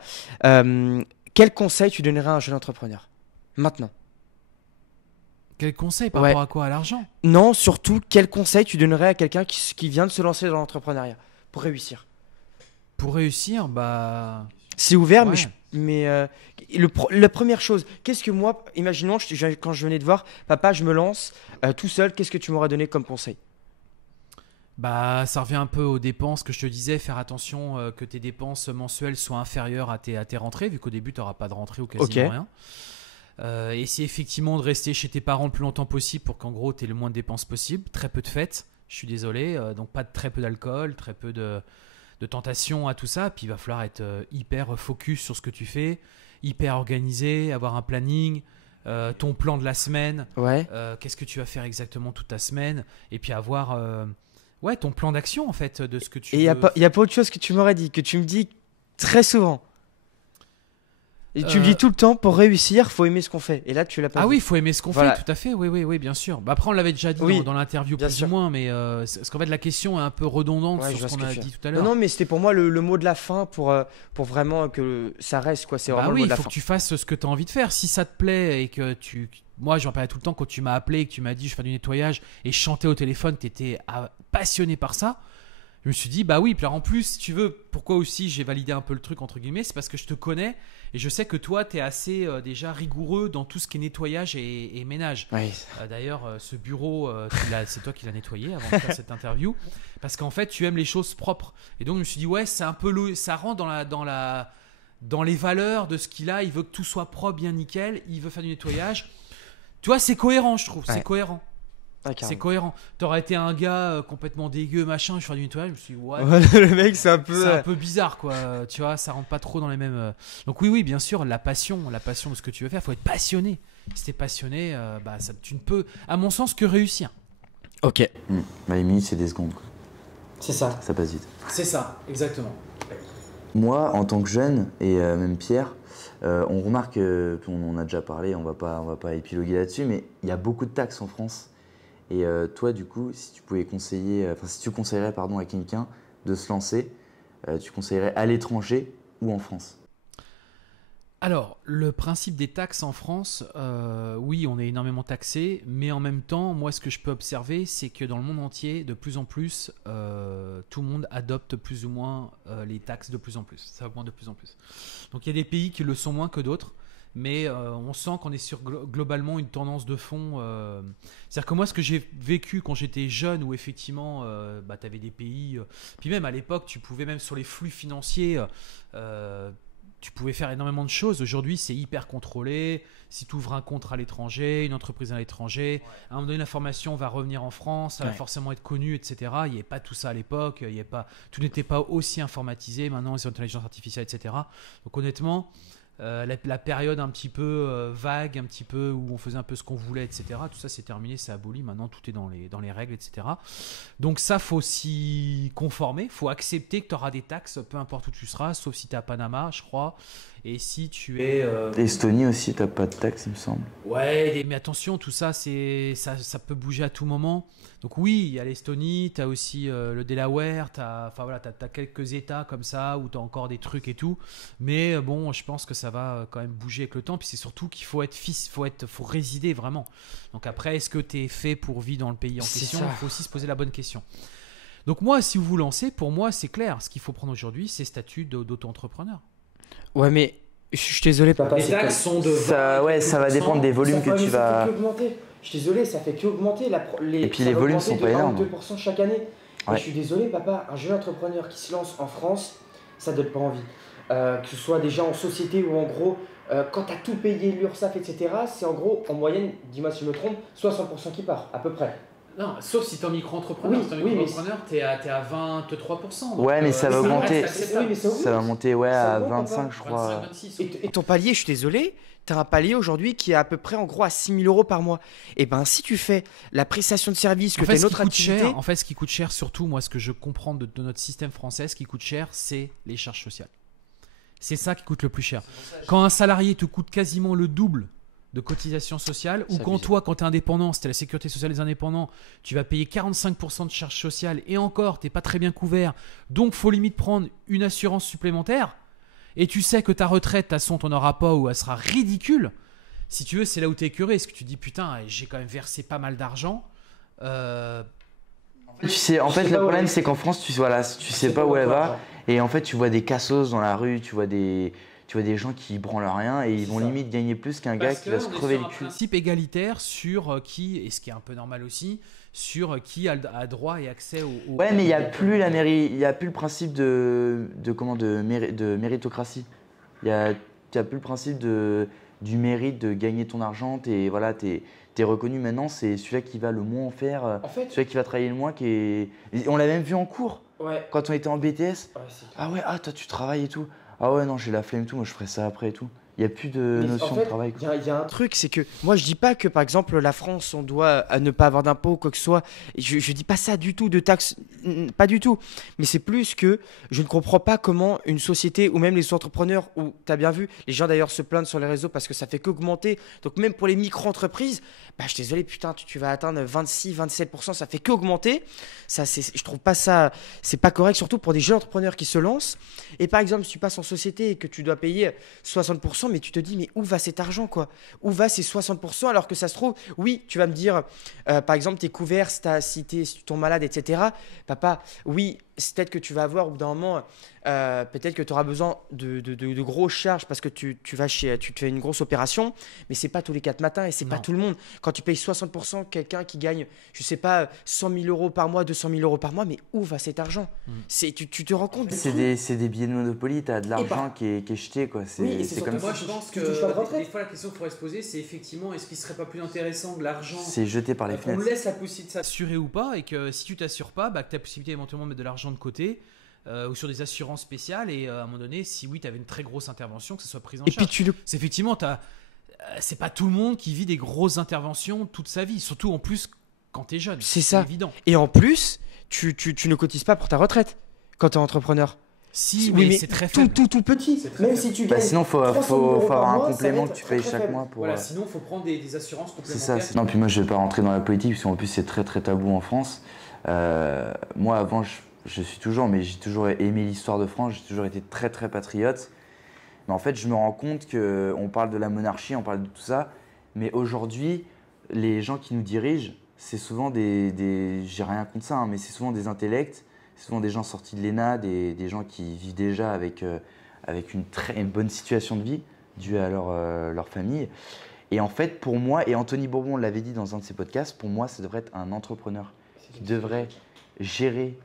Quel conseil tu donnerais à un jeune entrepreneur maintenant? Quel conseil par Ouais. rapport à quoi? À l'argent? Non, surtout, quel conseil tu donnerais à quelqu'un qui vient de se lancer dans l'entrepreneuriat pour réussir? Pour réussir, bah. C'est ouvert, Ouais. mais la première chose, qu'est-ce que moi, imaginons, quand je venais te voir, papa, je me lance tout seul, qu'est-ce que tu m'aurais donné comme conseil? Bah, ça revient un peu aux dépenses que je te disais, faire attention que tes dépenses mensuelles soient inférieures à tes rentrées, vu qu'au début, tu n'auras pas de rentrée ou quasiment Ok. rien. Essayer effectivement de rester chez tes parents le plus longtemps possible pour qu'en gros, tu aies le moins de dépenses possible. Très peu de fêtes, je suis désolé. Donc, très peu d'alcool, très peu de tentation à tout ça. Puis, il va falloir être hyper focus sur ce que tu fais, hyper organisé, avoir un planning, ton plan de la semaine. Ouais. Qu'est-ce que tu vas faire exactement toute ta semaine, et puis avoir ton plan d'action en fait de ce que tu Et il veux. n'y a pas autre chose que tu m'aurais dit, que tu me dis très souvent. Et tu me Euh, dis tout le temps, pour réussir, faut aimer ce qu'on fait. Et là, tu l'as pas Ah dit. oui, il faut aimer ce qu'on Voilà. fait, tout à fait, oui, bien sûr. Bah, après, on l'avait déjà dit Oui, dans l'interview bien plus sûr. ou moins, mais parce qu'en fait, la question est un peu redondante Ouais, je sur vois ce ce qu'on que a tu dit veux tout à l'heure. Non, mais c'était pour moi le mot de la fin pour vraiment que ça reste, quoi. C'est Bah vraiment oui, le mot il de la faut fin. que tu fasses ce que tu as envie de faire. Si ça te plaît et que tu. Moi, j'en parlais tout le temps quand tu m'as appelé et que tu m'as dit je fais du nettoyage et je chantais au téléphone, tu étais passionné par ça. Je me suis dit, bah oui, puis alors en plus, si tu veux, pourquoi aussi j'ai validé un peu le truc, entre guillemets, c'est parce que je te connais et je sais que toi, tu es assez déjà rigoureux dans tout ce qui est nettoyage et ménage. Oui. D'ailleurs, ce bureau, c'est toi qui l'as nettoyé avant de faire cette interview, parce qu'en fait, tu aimes les choses propres. Et donc, je me suis dit, ouais, c'est un peu ça rentre dans les valeurs de ce qu'il a. Il veut que tout soit propre, bien nickel. Il veut faire du nettoyage. Tu vois, c'est cohérent, je trouve. Ouais. C'est cohérent. Ah, C'est carrément. cohérent. T'aurais été un gars complètement dégueu, machin, je fais du nettoyage. Je me suis dit, ouais, Ouais, le mec, c'est un peu. c'est un peu bizarre, quoi. Tu vois, ça rentre pas trop dans les mêmes. Donc oui, bien sûr, la passion de ce que tu veux faire. Faut être passionné. Si t'es passionné, tu ne peux, à mon sens, que réussir. Ok. Bah, les minutes, c'est des secondes, quoi. C'est ça. Ça passe vite. C'est ça, exactement. Moi, en tant que jeune, et même Pierre, on remarque, on en a déjà parlé, on va pas épiloguer là-dessus, mais il y a beaucoup de taxes en France. Et toi, du coup, si tu conseillerais à quelqu'un de se lancer, tu conseillerais à l'étranger ou en France? Alors, le principe des taxes en France, oui, on est énormément taxé, mais en même temps, moi, ce que je peux observer, c'est que dans le monde entier, de plus en plus, tout le monde adopte plus ou moins les taxes de plus en plus. Ça augmente de plus en plus. Donc, il y a des pays qui le sont moins que d'autres, mais on sent qu'on est sur globalement une tendance de fond. C'est-à-dire que moi, ce que j'ai vécu quand j'étais jeune, où effectivement, tu avais des pays, puis même à l'époque, tu pouvais même sur les flux financiers, tu pouvais faire énormément de choses. Aujourd'hui, c'est hyper contrôlé. Si tu ouvres un compte à l'étranger, une entreprise à l'étranger, à un moment donné, l'information va revenir en France, ça va forcément être connue, etc. Il n'y avait pas tout ça à l'époque. Tout n'était pas aussi informatisé. Maintenant, c'est l'intelligence artificielle, etc. Donc honnêtement, la période un petit peu vague, un petit peu où on faisait un peu ce qu'on voulait, etc. Tout ça, c'est terminé, c'est aboli. Maintenant, tout est dans les règles, etc. Donc ça, faut s'y conformer. Faut accepter que tu auras des taxes, peu importe où tu seras, sauf si tu es à Panama, je crois. Et si tu es... Estonie aussi, t'as pas de taxes, il me semble. Ouais, mais attention, tout ça, ça peut bouger à tout moment. Donc oui, il y a l'Estonie, tu as aussi le Delaware, tu as quelques États comme ça où tu as encore des trucs et tout. Mais bon, je pense que ça va quand même bouger avec le temps. Puis c'est surtout qu'il faut faut résider vraiment. Donc après, est-ce que tu es fait pour vivre dans le pays en question? Il faut aussi se poser la bonne question. Donc moi, si vous vous lancez, pour moi, c'est clair. Ce qu'il faut prendre aujourd'hui, c'est statut d'auto-entrepreneur. Ouais, mais je suis désolé, papa. Les taxes sont de ça, ouais, ça va dépendre des volumes que tu vas. Je suis désolé, ça fait qu'augmenter. Et puis les volumes sont pas énormes. 2% chaque année. Ouais. Et je suis désolé, papa, un jeune entrepreneur qui se lance en France, ça donne pas envie. Que ce soit déjà en société ou en gros, quand tu as tout payé, l'URSSAF, etc., c'est en gros, en moyenne, dis-moi si je me trompe, 60% qui part, à peu près. Non, sauf si tu es un micro-entrepreneur. Si tu es un micro-entrepreneur, tu es à 23%. Ouais, mais ça va augmenter. Oui, mais ça va monter à 25, je crois. 25, 26. Et ton palier, je suis désolé, tu as un palier aujourd'hui qui est à peu près en gros à 6 000 € par mois. Et ben si tu fais la prestation de service, que tu as une autre activité. En fait, ce qui coûte cher, surtout, moi, ce que je comprends de notre système français, ce qui coûte cher, c'est les charges sociales. C'est ça qui coûte le plus cher. Quand un salarié te coûte quasiment le double de cotisation sociale, ou quand toi, quand tu es indépendant, c'était la sécurité sociale des indépendants, tu vas payer 45% de charges sociales et encore, tu n'es pas très bien couvert, donc faut limite prendre une assurance supplémentaire, et tu sais que ta retraite, de toute façon, tu n'en auras pas ou elle sera ridicule. Si tu veux, c'est là où tu es écœuré, est-ce que tu dis putain, j'ai quand même versé pas mal d'argent. Tu sais, en fait, le problème, c'est qu'en France, tu sais pas où elle va, et en fait, tu vois des cassos dans la rue, tu vois des gens qui branlent rien et ils vont limite gagner plus qu'un gars qui va se crever le cul. C'est un principe égalitaire sur qui, et ce qui est un peu normal aussi, sur qui a droit et accès au. Ouais, mais il n'y a plus la mairie, il y a plus le principe de méritocratie. Il y a plus le principe du mérite de gagner ton argent. Voilà, t'es reconnu maintenant, c'est celui-là qui va le moins en faire, celui-là qui va travailler le moins. On l'a même vu en cours. Ouais. Quand on était en BTS. Ouais, ah ouais, toi tu travailles et tout. Ah ouais, non, j'ai la flemme et tout, moi je ferai ça après et tout. Il n'y a plus de notion de travail. Il y a un truc, c'est que moi je dis pas que par exemple la France on doit ne pas avoir d'impôts ou quoi que ce soit. Je dis pas ça du tout, de taxes, pas du tout. Mais c'est plus que je ne comprends pas comment une société ou même les entrepreneurs, où tu as bien vu, les gens d'ailleurs se plaignent sur les réseaux parce que ça fait qu'augmenter. Donc même pour les micro-entreprises, bah, je suis désolé, putain, tu vas atteindre 26-27%, ça fait qu'augmenter. Je trouve pas ça, c'est pas correct, surtout pour des jeunes entrepreneurs qui se lancent. Et par exemple, si tu passes en société et que tu dois payer 60%, mais tu te dis, mais où va cet argent, quoi? Où va ces 60%? Alors que ça se trouve, oui, tu vas me dire, par exemple, tes couverts, si tu tombes malade, etc. Papa, oui, c'est peut-être que tu vas avoir au bout d'un moment, peut-être que tu auras besoin de grosses charges parce que tu te fais une grosse opération, mais c'est pas tous les 4 matins et c'est pas tout le monde. Quand tu payes 60%, quelqu'un qui gagne, je sais pas, 100 000 € par mois, 200 000 € par mois, mais où va cet argent? Tu te rends compte? C'est des billets de Monopoly, tu as de l'argent qui est jeté, quoi. C'est comme moi, ça. je pense que des fois, la question qu'il faudrait se poser, c'est effectivement, est-ce qu'il serait pas plus intéressant que l'argent c'est jeté par les fenêtres. On laisse la possibilité de s'assurer ou pas, et que si tu t'assures pas, bah, que tu as la possibilité éventuellement de mettre de l'argent de côté. Ou sur des assurances spéciales, et à un moment donné, si oui, tu avais une très grosse intervention, que ce soit prise en charge. Puis c'est effectivement, c'est pas tout le monde qui vit des grosses interventions toute sa vie, surtout en plus quand tu es jeune. C'est ça. Évident. Et en plus, tu ne cotises pas pour ta retraite quand tu es entrepreneur. Si, oui, mais c'est très faible. Tout petit. Même si tu gagnes. Sinon, il faut avoir un complément que tu payes chaque mois. Voilà, sinon, il faut prendre des assurances complémentaires. C'est ça. Non, puis moi, je vais pas rentrer dans la politique, parce qu'en plus, c'est très très tabou en France. Moi, avant, j'ai toujours aimé l'histoire de France, j'ai toujours été très très patriote. Mais en fait, je me rends compte qu'on parle de la monarchie, on parle de tout ça, mais aujourd'hui, les gens qui nous dirigent, c'est souvent j'ai rien contre ça, hein, mais c'est souvent des intellects, c'est souvent des gens sortis de l'ENA, des gens qui vivent déjà avec une bonne situation de vie. dû à leur famille. Et en fait, pour moi, et Anthony Bourbon l'avait dit dans un de ses podcasts, pour moi, ça devrait être un entrepreneur qui devrait gérer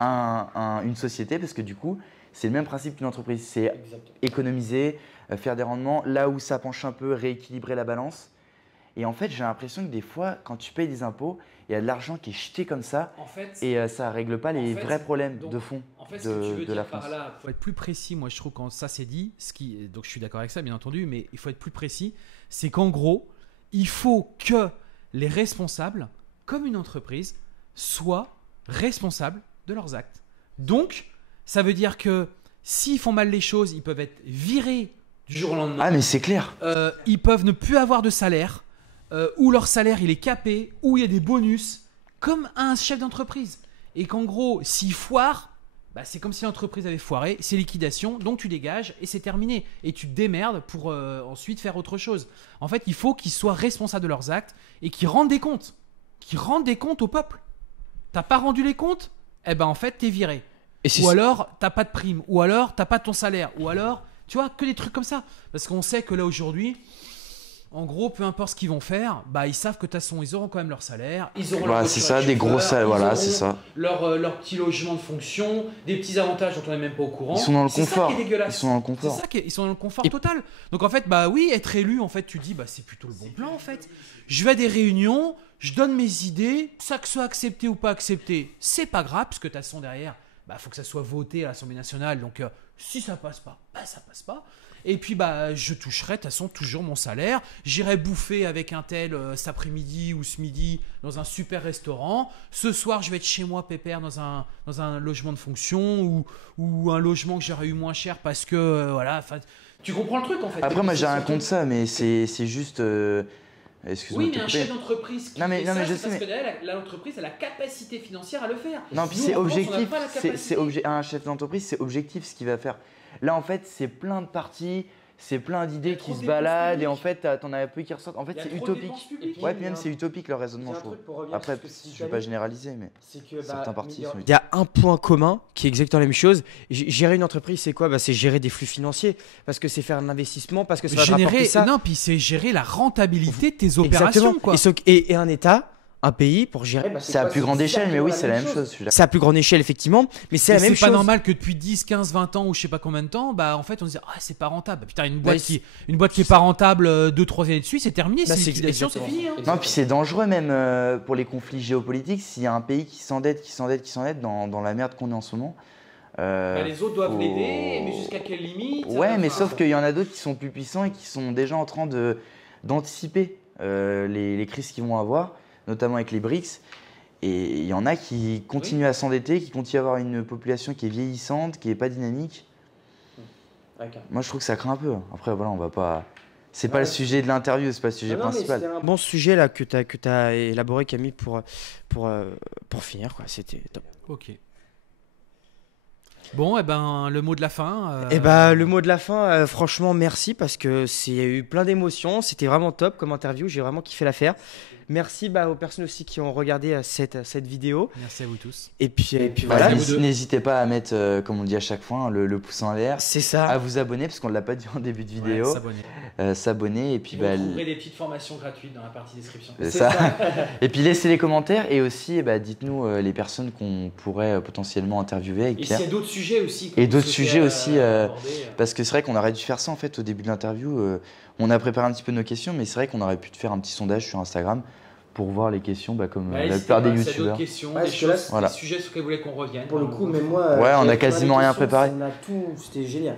une société, parce que du coup, c'est le même principe qu'une entreprise. C'est économiser, faire des rendements. Là où ça penche un peu, rééquilibrer la balance. Et en fait, j'ai l'impression que des fois, quand tu payes des impôts, il y a de l'argent qui est jeté comme ça et ça ne règle pas les vrais problèmes de fond de la France. Il faut être plus précis, moi je trouve, quand ça c'est dit, donc je suis d'accord avec ça bien entendu, mais il faut être plus précis, c'est qu'en gros, il faut que les responsables, comme une entreprise, soient responsables de leurs actes. Donc, ça veut dire que s'ils font mal les choses, ils peuvent être virés du jour au lendemain. Ah mais c'est clair. Ils peuvent ne plus avoir de salaire. Où leur salaire il est capé, où il y a des bonus, comme un chef d'entreprise. Et qu'en gros, s'il foire, c'est comme si l'entreprise avait foiré, c'est liquidation, donc tu dégages et c'est terminé. Et tu te démerdes pour ensuite faire autre chose. En fait, il faut qu'ils soient responsables de leurs actes et qu'ils rendent des comptes. Qu'ils rendent des comptes au peuple. T'as pas rendu les comptes ? Eh ben en fait, t'es viré. Ou alors, t'as pas de prime. Ou alors, t'as pas ton salaire. Ou alors, tu vois, que des trucs comme ça. Parce qu'on sait que là aujourd'hui, en gros, peu importe ce qu'ils vont faire, ils savent que de toute façon, ils auront quand même leur salaire. Ils auront leur c'est ça, des gros salaires. Voilà, c'est ça. Leur petit logement de fonction, des petits avantages dont on n'est même pas au courant. Ils sont dans le confort. Ça qui est dégueulasse. Ils sont dans le confort. C'est ça ils sont dans le confort total. Donc en fait, oui, être élu, en fait, tu dis, c'est plutôt le bon plan, en fait. Je vais à des réunions, je donne mes idées, ça que ce soit accepté ou pas accepté, c'est pas grave, parce que de toute façon, derrière, faut que ça soit voté à l'Assemblée nationale. Donc si ça passe pas, ça passe pas. Et puis je toucherai de toute façon toujours mon salaire. J'irai bouffer avec un tel cet après-midi ou ce midi dans un super restaurant. Ce soir, je vais être chez moi pépère dans un logement de fonction ou un logement que j'aurais eu moins cher parce que tu comprends le truc en fait. Après moi j'ai rien contre ça, mais c'est juste. Oui, mais un chef d'entreprise qui fait ça, c'est parce que l'entreprise a la capacité financière à le faire. Non, puis c'est objectif. Un chef d'entreprise, c'est objectif ce qu'il va faire. Là, en fait, c'est plein de partis, c'est plein d'idées qui se baladent et en fait, t'en as peu qui ressortent. En fait, c'est utopique. Ouais, puis même c'est utopique leur raisonnement, je trouve. Après, je ne vais pas généraliser, mais certains partis sont utiles. Il y a un point commun qui est exactement la même chose. Gérer une entreprise, c'est quoi ? C'est gérer des flux financiers parce que c'est faire un investissement, parce que ça va rapporter ça. Non, puis c'est gérer la rentabilité de tes opérations. Quoi. Et un État, un pays pour gérer. C'est à plus grande échelle, mais oui, c'est la même chose. C'est à plus grande échelle, effectivement, mais c'est la même chose. C'est pas normal que depuis 10, 15, 20 ans ou je sais pas combien de temps, en fait, on se dit c'est pas rentable. Putain, une boîte qui est pas rentable 2-3 années dessus, c'est terminé, c'est liquidation, c'est fini. Non, puis c'est dangereux même pour les conflits géopolitiques. S'il y a un pays qui s'endette dans la merde qu'on est en ce moment. Les autres doivent l'aider, mais jusqu'à quelle limite ? Ouais, mais sauf qu'il y en a d'autres qui sont plus puissants et qui sont déjà en train d'anticiper les crises qu'ils vont avoir, notamment avec les BRICS. Et il y en a qui continuent à s'endetter, qui continuent à avoir une population qui est vieillissante, qui n'est pas dynamique. Moi, je trouve que ça craint un peu. Après, voilà, on va pas. C'est pas le sujet de l'interview, c'est pas le sujet principal. C'est un bon sujet là que tu as élaboré, Camille, pour finir. C'était top. Ok. Bon, le mot de la fin. Le mot de la fin, franchement, merci parce que il y a eu plein d'émotions. C'était vraiment top comme interview. J'ai vraiment kiffé l'affaire. Merci aux personnes aussi qui ont regardé cette vidéo. Merci à vous tous. Et puis voilà. N'hésitez pas à mettre, comme on dit à chaque fois, le pouce en l'air. C'est ça. À vous abonner parce qu'on ne l'a pas dit en début de vidéo. S'abonner. Et puis vous trouverez des petites formations gratuites dans la partie description. C'est ça. Et puis laissez les commentaires et aussi dites-nous les personnes qu'on pourrait potentiellement interviewer avec Pierre. Et s'il y a d'autres sujets aussi. Et d'autres sujets aussi. Parce que c'est vrai qu'on aurait dû faire ça en fait au début de l'interview. On a préparé un petit peu nos questions, mais c'est vrai qu'on aurait pu faire un petit sondage sur Instagram pour voir les questions comme la plupart des youtubeurs. Des sujets sur lesquels vous voulez qu'on revienne. Pour le coup, mais moi, on a quasiment rien préparé. C'était génial.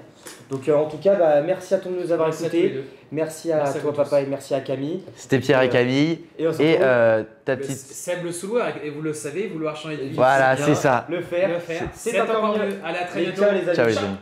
Donc en tout cas, merci à tous de nous avoir écoutés. Merci à toi papa et merci à Camille. C'était Pierre et Camille. Et ta petite. Seb le Souloir, et vous le savez, vouloir changer de vie. Voilà, c'est ça. Le faire. C'est encore mieux. Allez, à très bientôt. Ciao les amis.